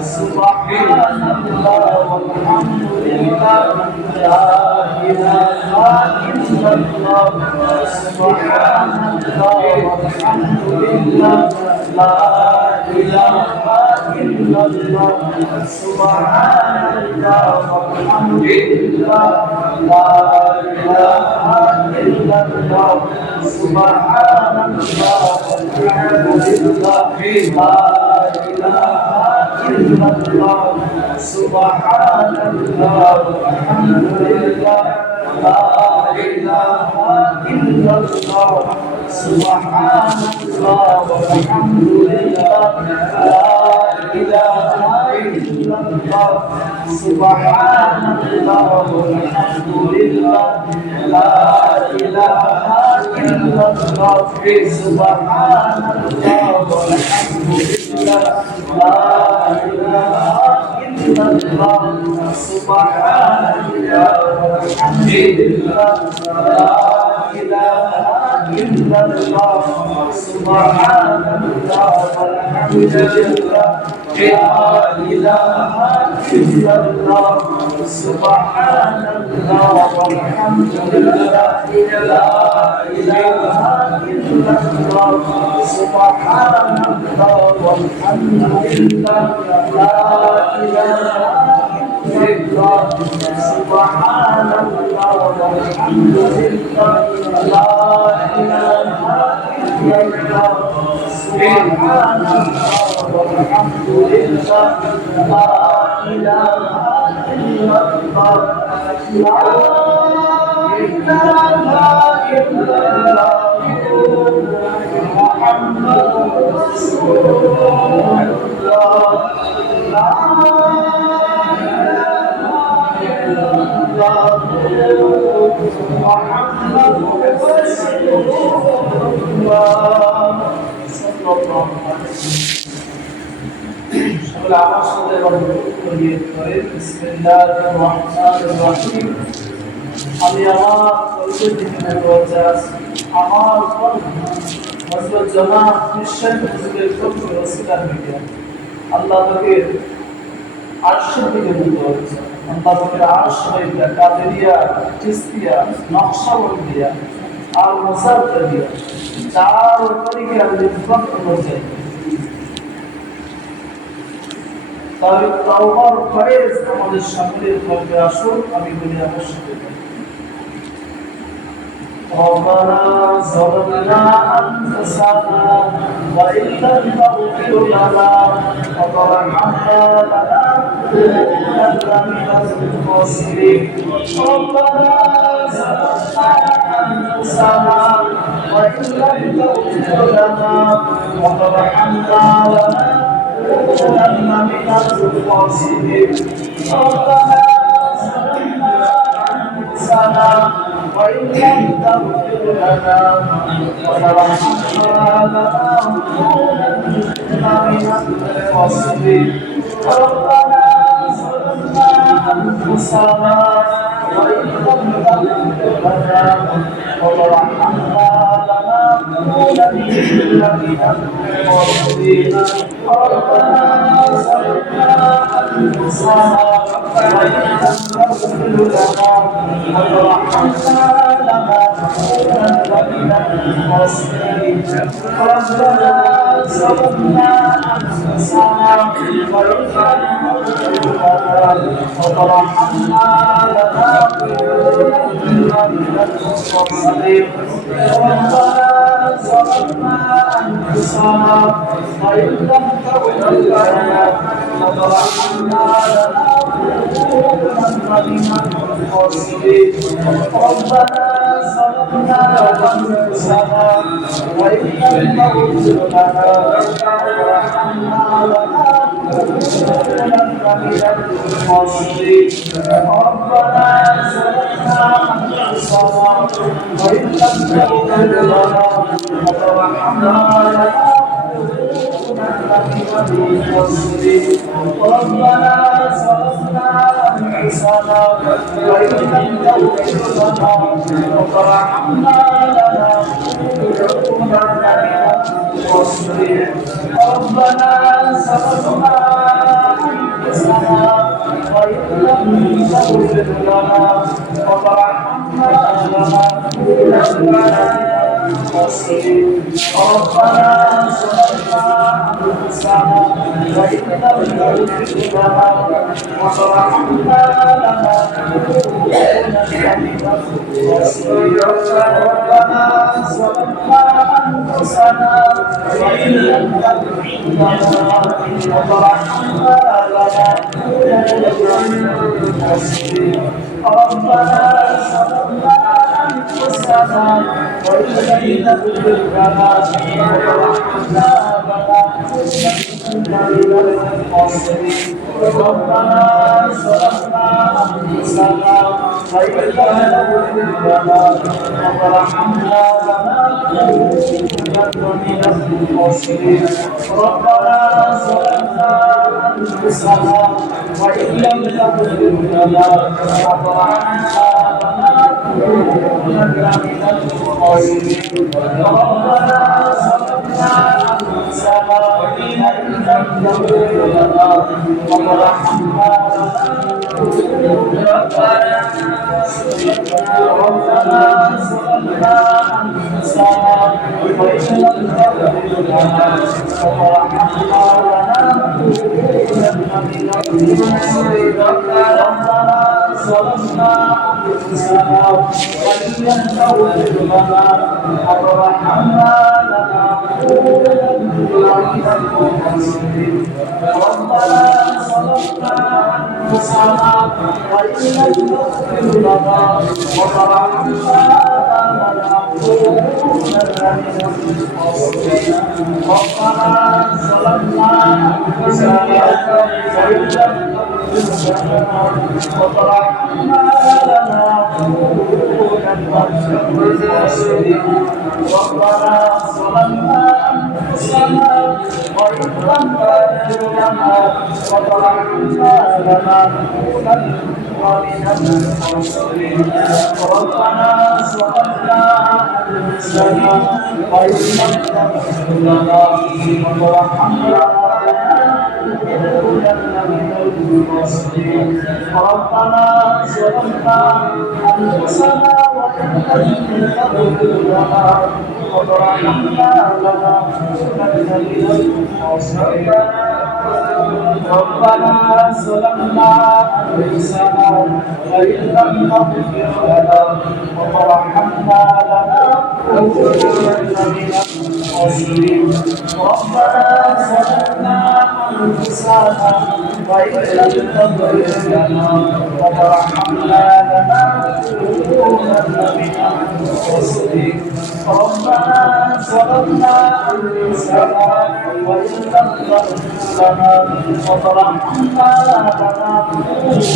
سبحان الله والحمد لله لا إله إلا الله سبحان الله والحمد لله لا إله إلا الله سبحان الله والحمد لله لا إله إلا الله سبحان الله والحمد لله لا إله إلا الله سبحان الله والحمد لله لا إله إلا الله سبحان الله والحمد لله لا إله إلا الله سبحان الله والحمد لله لا إله إلا الله سبحان الله والحمد لله لا إله إلا الله سبحان الله والحمد لله لا إله إلا الله سبحان الله والحمد لله لا إله إلا الله سبحان الله والحمد لله لا إله إلا الله سبحان الله والحمد لله لا إله الله سبحان الله والحمد لله لا إله إلا الله سبحان الله والحمد لله لا إله إلا الله لا إله إلا الله محمد رسول الله لا محمد رسول الله صلى الله عليه وسلم সকল আমার সাথে বলিয়ে করে বিসমিল্লাহির রহমানির রহিম আমি আমার পরিচয় দিতে রোজাস আমার উপর হযরত জনাব কৃষ্ণ হুজুরের প্রতি ওসিলার মিডিয়া আল্লাহ পাকের আরশের দিকে মুখ করেছে আল্লাহ পাকের আরশ হইয়া কাদেরিয়া চিশতিয়া নকশবন্দিয়া আর মুসাদ্দিয়া চার তরিকা নির্ভর করেছে তাই তাওবার ফয়েজ আমাদের সকলের কল্পে আসুন আমি বলি অবশ্যই ربنا ظلمنا أنفسنا وإن لم تغفر لنا وترحمنا لنكونن من الخاسرين ربنا ظلمنا أنفسنا وإن لم تغفر لنا وترحمنا لنكونن من الخاسرين ربنا ظلمنا أنفسنا وإن لم تغفر لنا وترحمنا لنكونن من الخاسرين ربنا ظلمنا أنفسنا وإن لم تغفر لنا وترحمنا لنكونن من الخاسرين ربنا ظلمنا أنفسنا وإن لم تغفر لنا وترحمنا لنكونن من الخاسرين ربنا ظلمنا أنفسنا وإن لم تغفر لنا وترحمنا لنكونن من الخاسرين ربنا ظلمنا أنفسنا وإن لم تغفر لنا وترحمنا لنكونن من الخاسرين ربنا ظلمنا أنفسنا وإن لم تغفر لنا وترحمنا لنكونن من الخاسرين ربنا ظلمنا أنفسنا وإن لم تغفر لنا وترحمنا ربنا ظلمنا أنفسنا وإن لم تغفر لنا وترحمنا لنكونن من الخاسرين ربنا ظلمنا تغفر لنا وترحمنا لنكونن المخسرين ربنا ظلمنا أنفسنا وإن لم تغفر لنا وترحمنا لنكونن من الخاسرين ربنا ظلمنا أنفسنا وإن لم تغفر لنا وترحمنا لنكونن من الخاسرين ربنا ظلمنا أنفسنا وإن لم تغفر لنا وترحمنا لنكونن من الخاسرين ربنا ظلمنا أنفسنا وإن لم تغفر لنا وترحمنا لنكونن من الخاسرين ربنا ظلمنا أنفسنا وإن لم تغفر لنا وترحمنا لنكونن من الخاسرين ربنا ظلمنا أنفسنا وإن لم تغفر لنا وترحمنا ربنا ظلمنا أنفسنا وإن لم تغفر لنا وترحمنا لنكونن من الخاسرين ربنا ظلمنا أنفسنا وإن لم تغفر لنا وترحمنا لنكونن من الخاسرين ربنا ظلمنا أنفسنا وإن لم تغفر لنا وترحمنا لنكونن من الخاسرين ربنا ظلمنا أنفسنا وإن لم تغفر لنا وترحمنا لنكونن من الخاسرين ربنا ظلمنا أنفسنا وإن لم تغفر لنا وترحمنا لنكونن من الخاسرين ربنا ظلمنا أنفسنا وإن لم تغفر لنا وترحمنا لنكونن من الخاسرين ربنا ظلمنا أنفسنا وإن لم تغفر لنا وترحمنا لنكونن من الخاسرين ربنا ظلمنا أنفسنا وإن لم تغفر لنا وترحمنا لنكونن من الخاسرين ربنا ظلمنا أنفسنا وإن لم تغفر لنا وترحمنا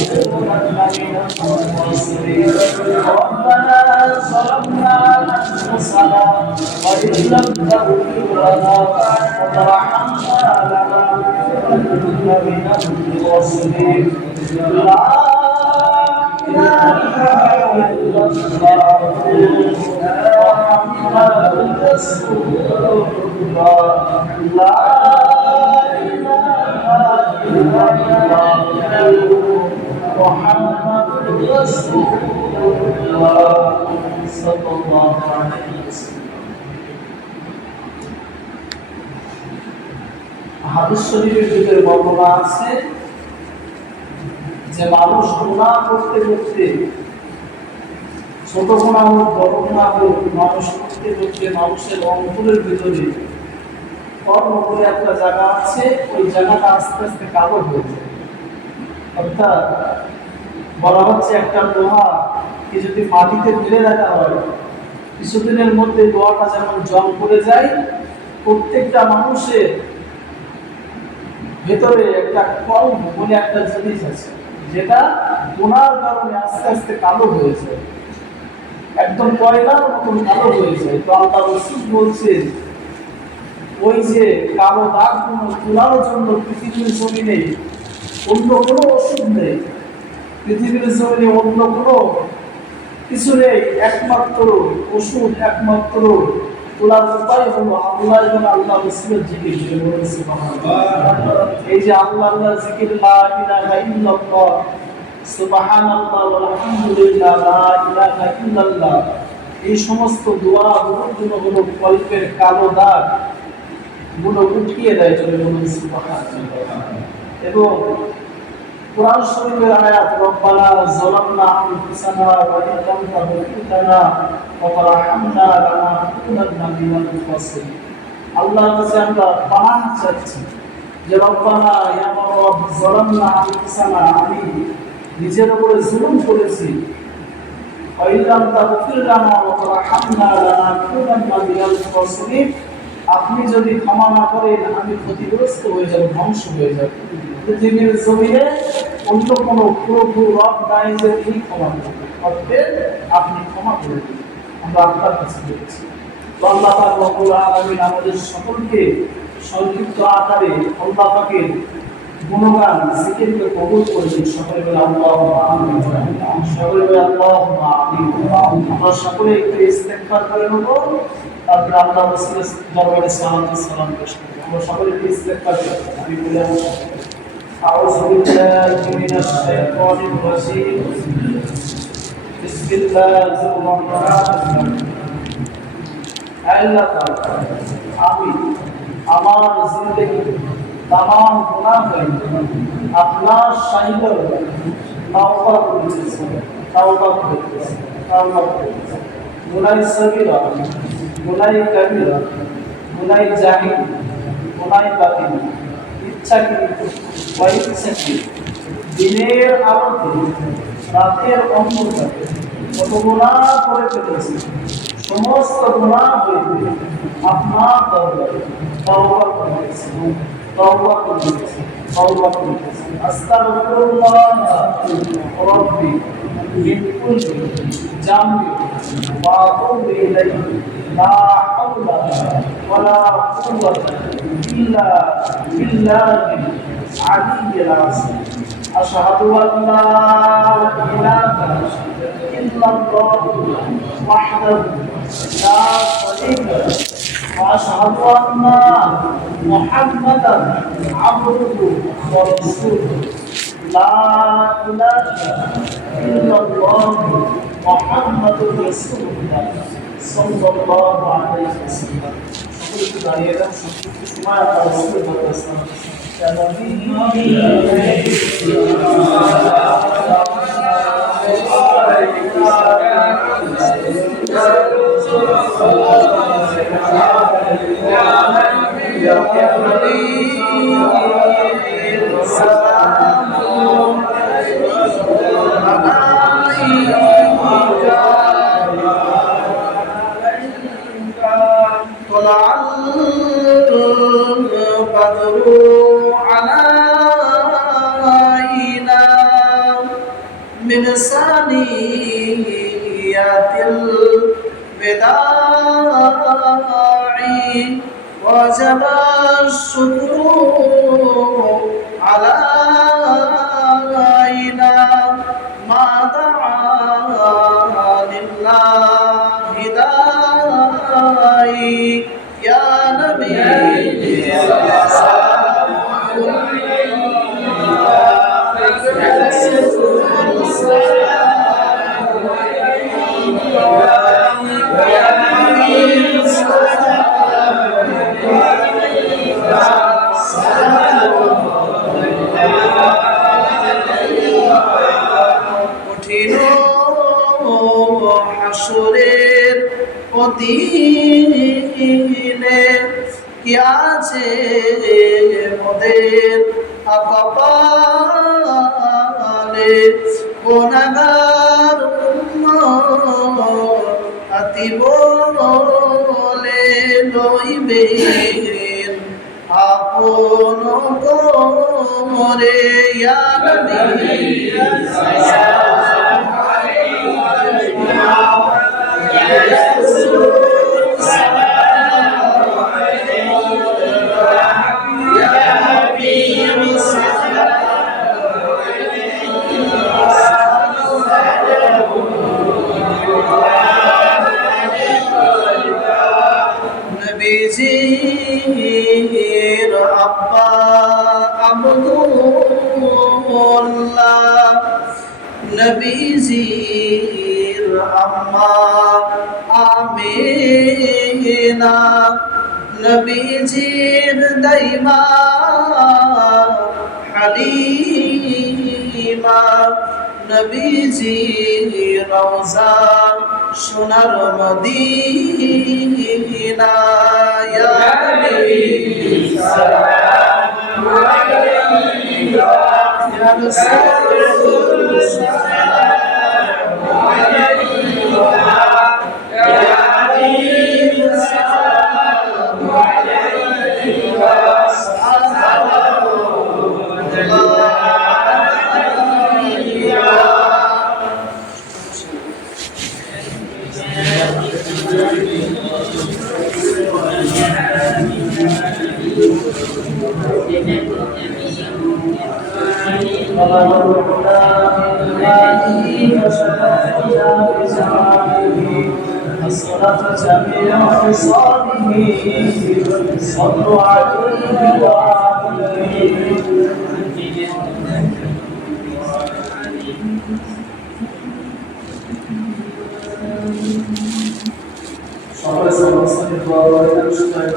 لنكونن من الخاسرين ربنا ظلمنا أنفسنا وإن لم تغفر لنا وترحمنا لنكونن من الخاسرين ربنا ظلمنا أنفسنا وإن لم تغفر لنا وترحمنا لنكونن من الخاسرين لا إله إلا الله محمد رسول الله لا إله إلا الله محمد رسول الله صلى الله عليه وسلم হাদিস শরীফের ভিতরে বর্ণনা আছে যে মানুষ গুনাহ করতে করতে ছোট গুনাহ হোক বড় গুনাহ হোক মানুষ করতে করতে মানুষের অন্তরের ভিতরে কর্মপুরে একটা জায়গা আছে ওই জায়গাটা আস্তে আস্তে কালো হয়ে যায় অর্থাৎ বলা হচ্ছে একটা লোহা কি যদি মাটিতে ফেলে রাখা হয় কিছুদিনের মধ্যে লোহাটা যেমন জং পড়ে যায় প্রত্যেকটা মানুষের ভেতরে একটা কলম বলে একটা জিনিস আছে যেটা গুনার কারণে আস্তে আস্তে কালো হয়ে যায় একদম কয়লার মতন কালো হয়ে যায় তো আল্লাহ রাসূল বলছেন ওই যে কালো দাগ তোলার জন্য পৃথিবীর জমিনে অন্য কোনো ওষুধ নেই পৃথিবীর জমিনে অন্য কোনো কিছু নেই একমাত্র ওষুধ একমাত্র তোলার উপায় হলো আল্লাহ এবং আল্লাহ রাসূলের জিকির সুবহানাল্লাহ এই যে আল্লাহ জিকির লা ইলাহা ইল্লাল্লাহ সুবহানাল্লাহ ওয়ালহামদুলিল্লাহ লা ইলাহা ইল্লাল্লাহ, এই সমস্ত দোয়াগুলোর জন্য হলো কল্পের কালো দাগ গুলো উঠিয়ে দেয়। চলে বলুন সুবহানাল্লাহ। এবং কুরআন শরীফের আয়াত রব্বানা যালামনা আনফুসানা ওয়া ইন লাম তাগফির লানা ওয়া তারহামনা লানাকুনান্না মিনাল খাসিরিন। আল্লাহর কাছে আমরা পানাহ চাচ্ছি যে রব্বানা ইয়া রব যালামনা আনফুসানা, আমি নিজের উপরে জুলুম করেছি, ওয়া ইন লাম তাগফির লানা ওয়া তারহামনা লানাকুনান্না মিনাল খাসিরিন, আপনি যদি ক্ষমা না করেন আমি ক্ষতিগ্রস্ত হয়ে যাব, ধ্বংস হয়ে যাব। পৃথিবীর জমিনে অন্য কোনো প্রভু রব নাই যে তিনি ক্ষমা করবেন, অতএব আপনি ক্ষমা করে দিন। আমরা আপনার কাছে বলেছি। তো আল্লাহ পাক রব্বুল আলামিন আমাদের সকলকে সংক্ষিপ্ত আকারে আল্লাহ পাকের গুণগান জিকিরকে কবুল করে দিন। সকলে বলে আল্লাহুম্মা আমিন। সকলে বলে আল্লাহুম্মা আমিন। আমরা সকলে একটু ইস্তেগফার করে নেব, তারপরে আল্লাহ রাসূলের দরবারে সালাম পেশ করব। আমরা সকলে একটু ইস্তেগফার করব। আমি বলে أعوذ بالله من الشيطان الرجيم بسم الله الرحمن الرحيم আল্লাহ তাআলা আমি আমার জিন্দেগি तमाम গুনাহ আপনার শাহিদের তাওবা করেছি গুনাহ সগীরা, গুনাহ কবিরা, গুনাহ জাহির, গুনাহ বাতিল, ইচ্ছাকৃত অইচ্ছাকৃত, দিনের আলোতে রাতের অন্ধকারে কত গুনাহ করে ফেলেছি। সমস্ত গুনাহ হইতে আপনার দরবারে তওবা করেছি, তওবা করেছি, তওবা করেছি। আস্তাগফিরুল্লাহ রাব্বি মিন কুল্লি জামবি ওয়া আতুবু ইলাইহি লা হাওলা ওয়ালা কুওয়াতা ইল্লা বিল্লাহিল আলিয়্যিল আযীম। আশহাদু আল্লা ইলাহা ইল্লাল্লাহু ওয়াহদাহু লা শারীকা লাহু ওয়া আশহাদু আন্না মুহাম্মাদান আবদুহু ওয়া রাসূলুহু লা ইলাহা ইল্লাল্লাহু মুহাম্মাদুর রাসূলুল্লাহ সাল্লাল্লাহু আলাইহি ওয়াসাল্লাম। সকলকে দাঁড়িয়ে রাখ, সকলকে সময় আল্লাহ রাসূলের দরবারে সালাম। يا نبي من ثنيات الوداع وجب الشكر علينا ما دعا لله داعي يا نبي হাসরের অধীনে কি আছে মোদের কপালে, গুনাহগার উম্মতি বলে লইবেন আপন করে ইয়া নবী নবীজির আব্বা আব্দুল্লাহ নবীজির আম্মা আমিনা, নবীজির দাইমা হালিমা, নবীজির রওজা সোনার মদিনা। ইয়া নবী সালাম আলাইকা, ইয়া রাসূল সালাম আলাইকা, ইয়া হাবিব সালাম আলাইকা, সালামুল্লাহ। الصلاة جميع خصاله صلوا عليه وعليه. সকলে সমস্যাকে দোয়া করে দেন, সুতরাং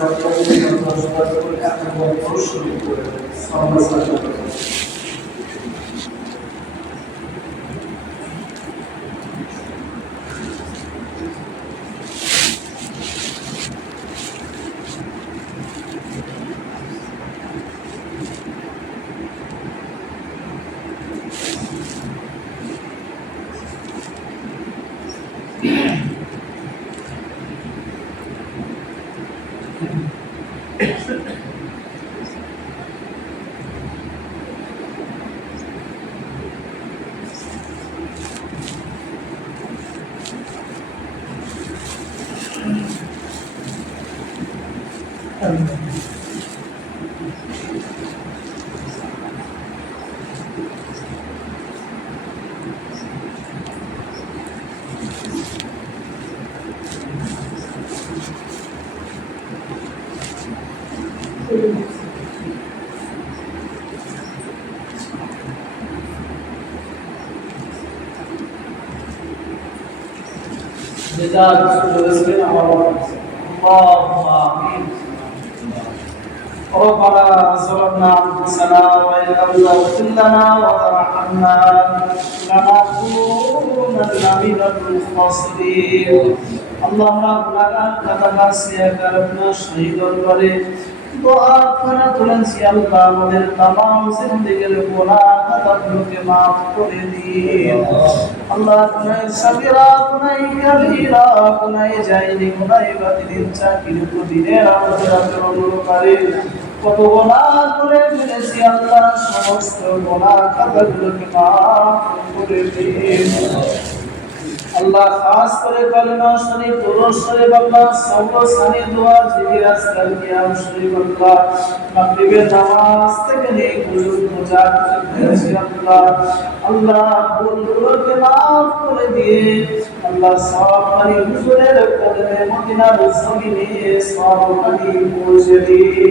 ربنا ظلمنا أنفسنا وإن لم تغفر لنا وترحمنا لنكونن من الخاسرين اللهم গুনাহগার খাতাটা সিয়া করনা শহীদ করে দোয়া করে তুলেছি আল্লাহ আমাদের तमाम জিন্দেগির গুনাহ খাতাগুলোকে maaf করে দিন আল্লাহ গুনাহ সাগীরা গুনাহ কবীরা গুনাহ জায়েজি গুনাহ বাতিল চাকির দিনের আমাদের অনুরোধ কত গুনাহ করে ফেলেছি আল্লাহ সমস্ত গুনাহ খাতাগুলোকে maaf করে দিন আল্লাহ খাস করে কালিমা শরীফ দুরূদ শরীফ আল্লাহ সওয়া সানি দোয়া জিকির আজকাল কিয়াম শরীফ আল্লাহ মাগরিবের নামাজ থেকে নিয়ে পর্যন্ত যা করেছি আল্লাহ আল্লাহ ভুলগুলোকে maaf করে দিয়ে আল্লাহ সওয়াব পানি হুজুরের কদমে মদিনার জমিনে সওয়াব পানি পৌঁছে দিয়ে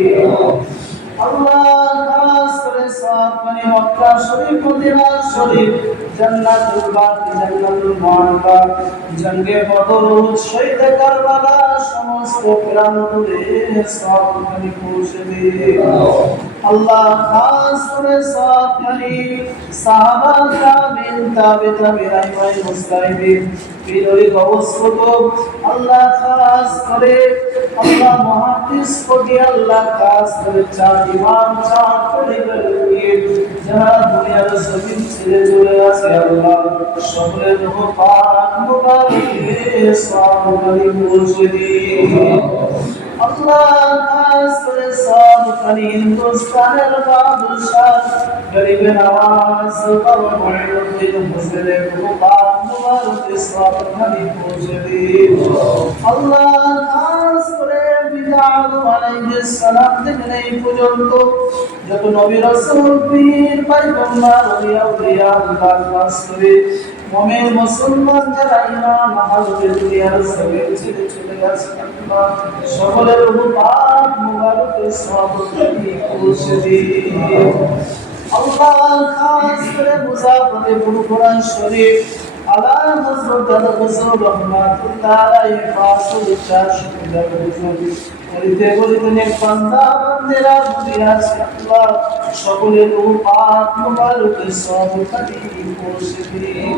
আল্লাহ খাস করে সওয়াব পানি মক্কা শরীফ মদিনা শরীফ জান্নাতুল বাকি জান্নাতুল মুআল্লা জঙ্গে বদর শহীদ কারবালা সমস্ত প্রান্তরে সওয়াব পানি পৌঁছে দিয়ে আল্লাহ খাস করে সওয়াব পানি সাহাবা তাবিন তাবিঈন মুস্তাহিদিন পীরই গওস কুতুব আল্লাহ খাস করে আল্লাহ মুহাদ্দিস কোটি আল্লাহ খাস করে চার ইমাম চার খলিফার দিয়ে যারা দুনিয়ার জমিন ছেড়ে চলে আসে আল্লাহ সকলের রূহ পাক মুবারকে সওয়াব পানি পৌঁছে দিন আল্লাহ খাস করে সওয়াব পানি হিন্দুস্তানের বাদশাহ গরিবে নওয়াজ বাবা মুঈনুদ্দিন হোসেনের রূহ পাক মুবারকে সওয়াব পানি পৌঁছে দিন আল্লাহ খাস করে বিদাত আলাইহিস সালাম থেকে এই পর্যন্ত যত নবী রাসূল পীর পয়গম্বর আউলিয়া আল্লাহ খাস করে মুমিন মুসলমান যারা ইমান হাজতে দুনিয়ার জমিন ছেড়ে চলে গেছে আল্লাহ সকলের রূহ পাক মুবারকে সওয়াব পানি পৌঁছে দিন আল্লাহ খাস করে মুসাফিরে পুরো কোরআন শরীফ আলা হযরত রাসূল রাহমাতুল্লাহ আলাইহি ফাসল চাশিদা হুজুর বলিতে বলিতে নেক বান্দা বান্দেরা দুনিয়া আছে আল্লাহ সকলের পাক মুবারক সব খালি পৌঁছে দিন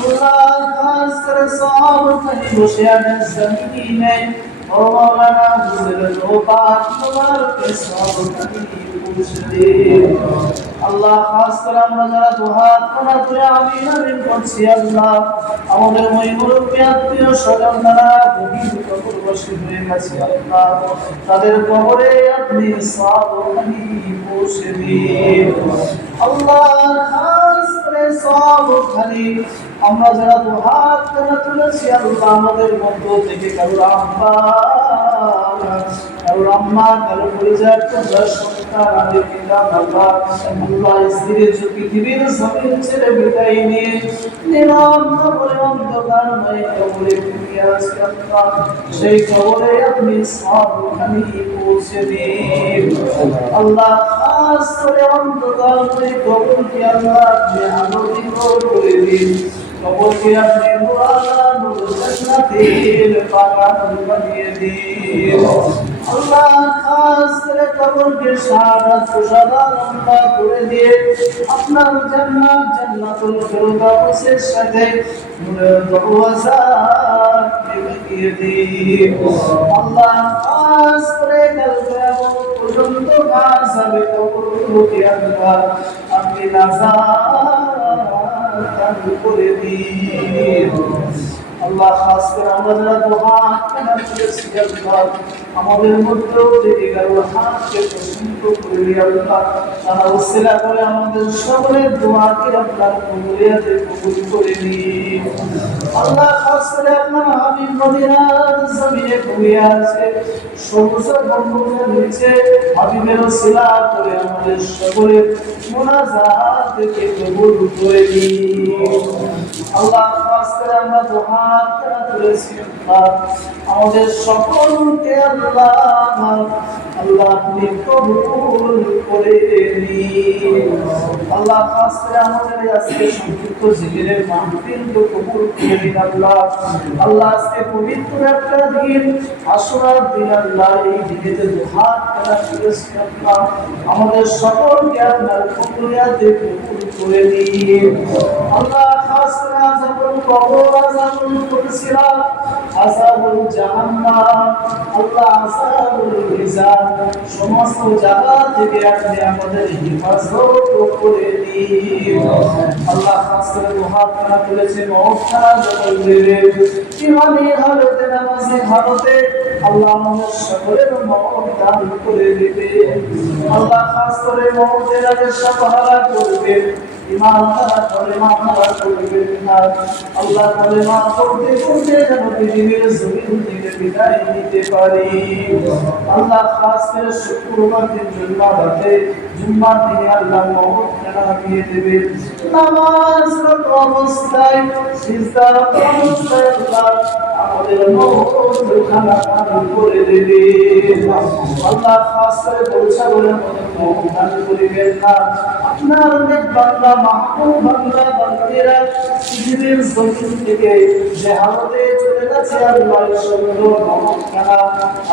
আল্লাহ খাস করে সব খালি বসে আছেন জমিনে ও মাওলানা হুজুরের পাক মুবারক সব খালি পৌঁছে দিন আল্লাহ খাস করে আমরা যারা দুহাত কোনা করে আমিন আমিন বলছি আল্লাহ আমাদের ওই মুরব্বী আত্মীয় স্বজন যারা গভীর কবরবাসী হয়ে গেছে আল্লাহ তাদের কবরে আপনি সবখানি পৌঁছে দিন আল্লাহ খাস করে সবখানি আমরা যারা দুহাত কোনা তুলেছি আল্লাহ আমাদের মধ্য থেকে কারোর আব্বা কারোর আম্মা কারোর পরিবার কারোর সন্তান আদি পিতা মাতা আল্লাহ স্ত্রীর পৃথিবীর জমিন ছেড়ে বিদায় নিয়ে নিলাম কবরে অন্ধকার নয় কবরে দুনিয়া আছে আল্লাহ সেই কবরে আপনি সবখানি পৌঁছে দিন আল্লাহ খাস করে অন্ধকার নয় কবরকে আল্লাহ আপনি আলোকিত করে দিন কবরকে আপনি নূর জান্নাতের বাগান বানিয়ে দিন আল্লাহ খাস করে কবরকে সারা সুশান্ত করে দিয়ে আপনার জান্নাত জান্নাতুল ফেরদাউসের সাথে নূরের দরওয়াজা লাগিয়ে দিন আল্লাহ খাস করে কিয়ামত পর্যন্ত কাজ হবে কবরকে আল্লাহ আপনি নাজাত করে দিন আল্লাহ খাস করে আমরা যারা দুহাত কেনা করেছি আল্লাহ আমাদের মধ্যেও থেকে গেল হাতকে পছন্দ করে আল্লাহ তারা ওসিলা করে আমাদের সকলের দোয়াকে আপনার কবুলিয়াতে কবুল করে নিন আল্লাহ খাস করে আপনার হাবিব মদিনার জমিনে ঘুমিয়ে আছে সবুজ গম্বুজের নিচে হাবিবের ওসিলা করে আমাদের সকলের মুনাজাত থেকে কবুল করে নিন আল্লাহ খাস করে আমরা দুহাত কেনা করেছি আল্লাহ আমাদের সকলকে আল্লাহ আপনি কবুল করে নিন আল্লাহ খাস করে আমাদের আজকে সংক্ষিপ্ত জিকিরের মাহফিলকে কবুল করে নিন আল্লাহ আজকে পবিত্র একটা দিন আশুরার দিন আল্লাহ এই দিনেতে দুহাত কেনা করেছি আল্লাহ আমাদের সকলকে আপনার কবুলিয়াতে কবুল করে নিন আল্লাহ খাস করে আযাবুল কবর আযাবুল ফুলসিরাত আযাবুল জাহান্নাম আল্লাহ আযাবুল মিজান সমস্ত জায়গা থেকে আপনি আমাদের হিফাজত করে নিন আল্লাহ খাস করে দুহাত কেনা করেছে মওত ছাড়া জগতের ইমানি হালতে নামাজে হালতে আল্লাহ আমাদের সকলের মওত দান করে দিবে আল্লাহ খাস করে মওতের আগে সাহারা করবে ইমান তারা কলেমা তারা করবে না আল্লাহ কলেমা পড়তে পড়তে যেন পৃথিবীর জমিন থেকে বিদায় নিতে পারি আল্লাহ খাস করে শুক্রবার দিন জুম্মার দিনে আল্লাহ মওত কেনা দিয়ে দেবে নামাজরত অবস্থায় সিজদারত অবস্থায় আল্লাহ আমাদের মওত খানা করে দেবে আল্লাহ খাস করে বলছা বলে মওত দান করিবেন না আপনার নেক বান্দা মাহবুব বান্দা বান্দিরা পৃথিবীর জমিন থেকে যে হালতে চলে গেছে আল্লাহ সুন্দর মওত খানা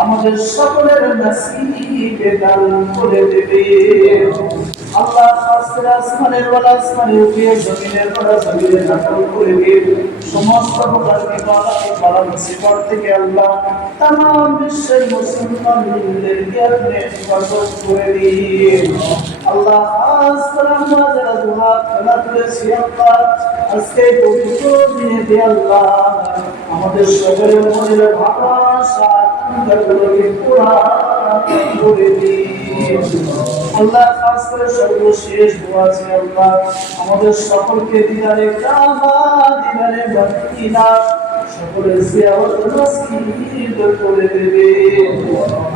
আমাদের সকলের নসিবে দান করে দেবে আল্লাহ খাস করে আসমানের ওয়ালা আসমানে উঠিয়ে জমিনের ওয়ালা জমিনে দান করে দেবে সমস্ত প্রকার বিপদ মুসিবত থেকে আল্লাহ तमाम বিশ্বের মুসলমানদেরকে আপনি হেফাজত করে দিন আল্লাহ খাস করে আমরা যারা দুহাত কেনা করেছি আল্লাহ আজকে পবিত্র দিনে আল্লাহ আমাদের সকলের মনের ভালোবাসা আকাঙ্ক্ষাগুলোকে পুরা করে দিন আল্লাহ খাস করে সর্বশেষ দোয়া আছে আল্লাহ আমাদের সকলকে দিদারে কাবা দিদারে মদিনা সকলের জিয়ারত নসিব করে দেবে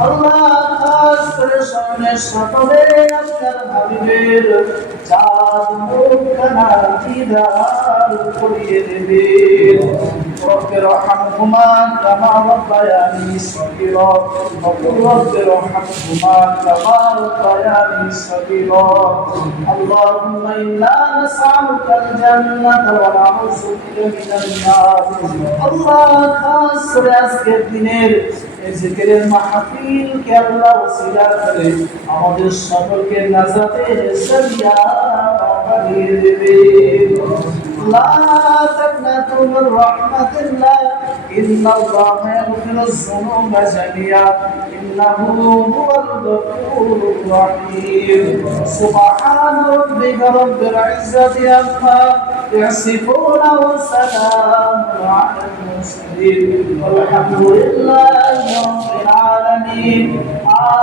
আল্লাহ খাস করে সামনে সকলে আপনার হাবিবের চাঁদ মুখখানা দিদার করিয়ে দেবে رب ارحمهما كما ربياني صغيرا وقل رب ارحمهما كما ربياني صغيرا اللهم إنا نسألك الجنة ونعوذ بك من النار الله خاص আজকের দিনের জিকিরের মাহফিল কে আল্লাহ ওসিলা করে আমাদের সকলকে নাজাতের জরিয়া বানিয়ে দেবে لا تقنطوا من رحمة الله إن الله يغفر الذنوب جميعا إنه هو الغفور الرحيم سبحان ربك رب العزة عما يصفون وسلام على المرسلين والحمد لله رب العالمين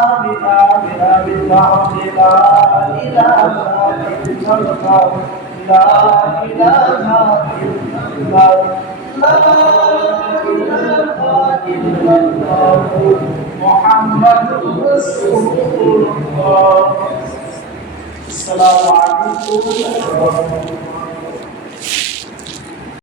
آمين آمين آمين لا إله إلا الله لا إله إلا الله لا إله إلا الله محمد رسول الله السلام عليكم ورحمة الله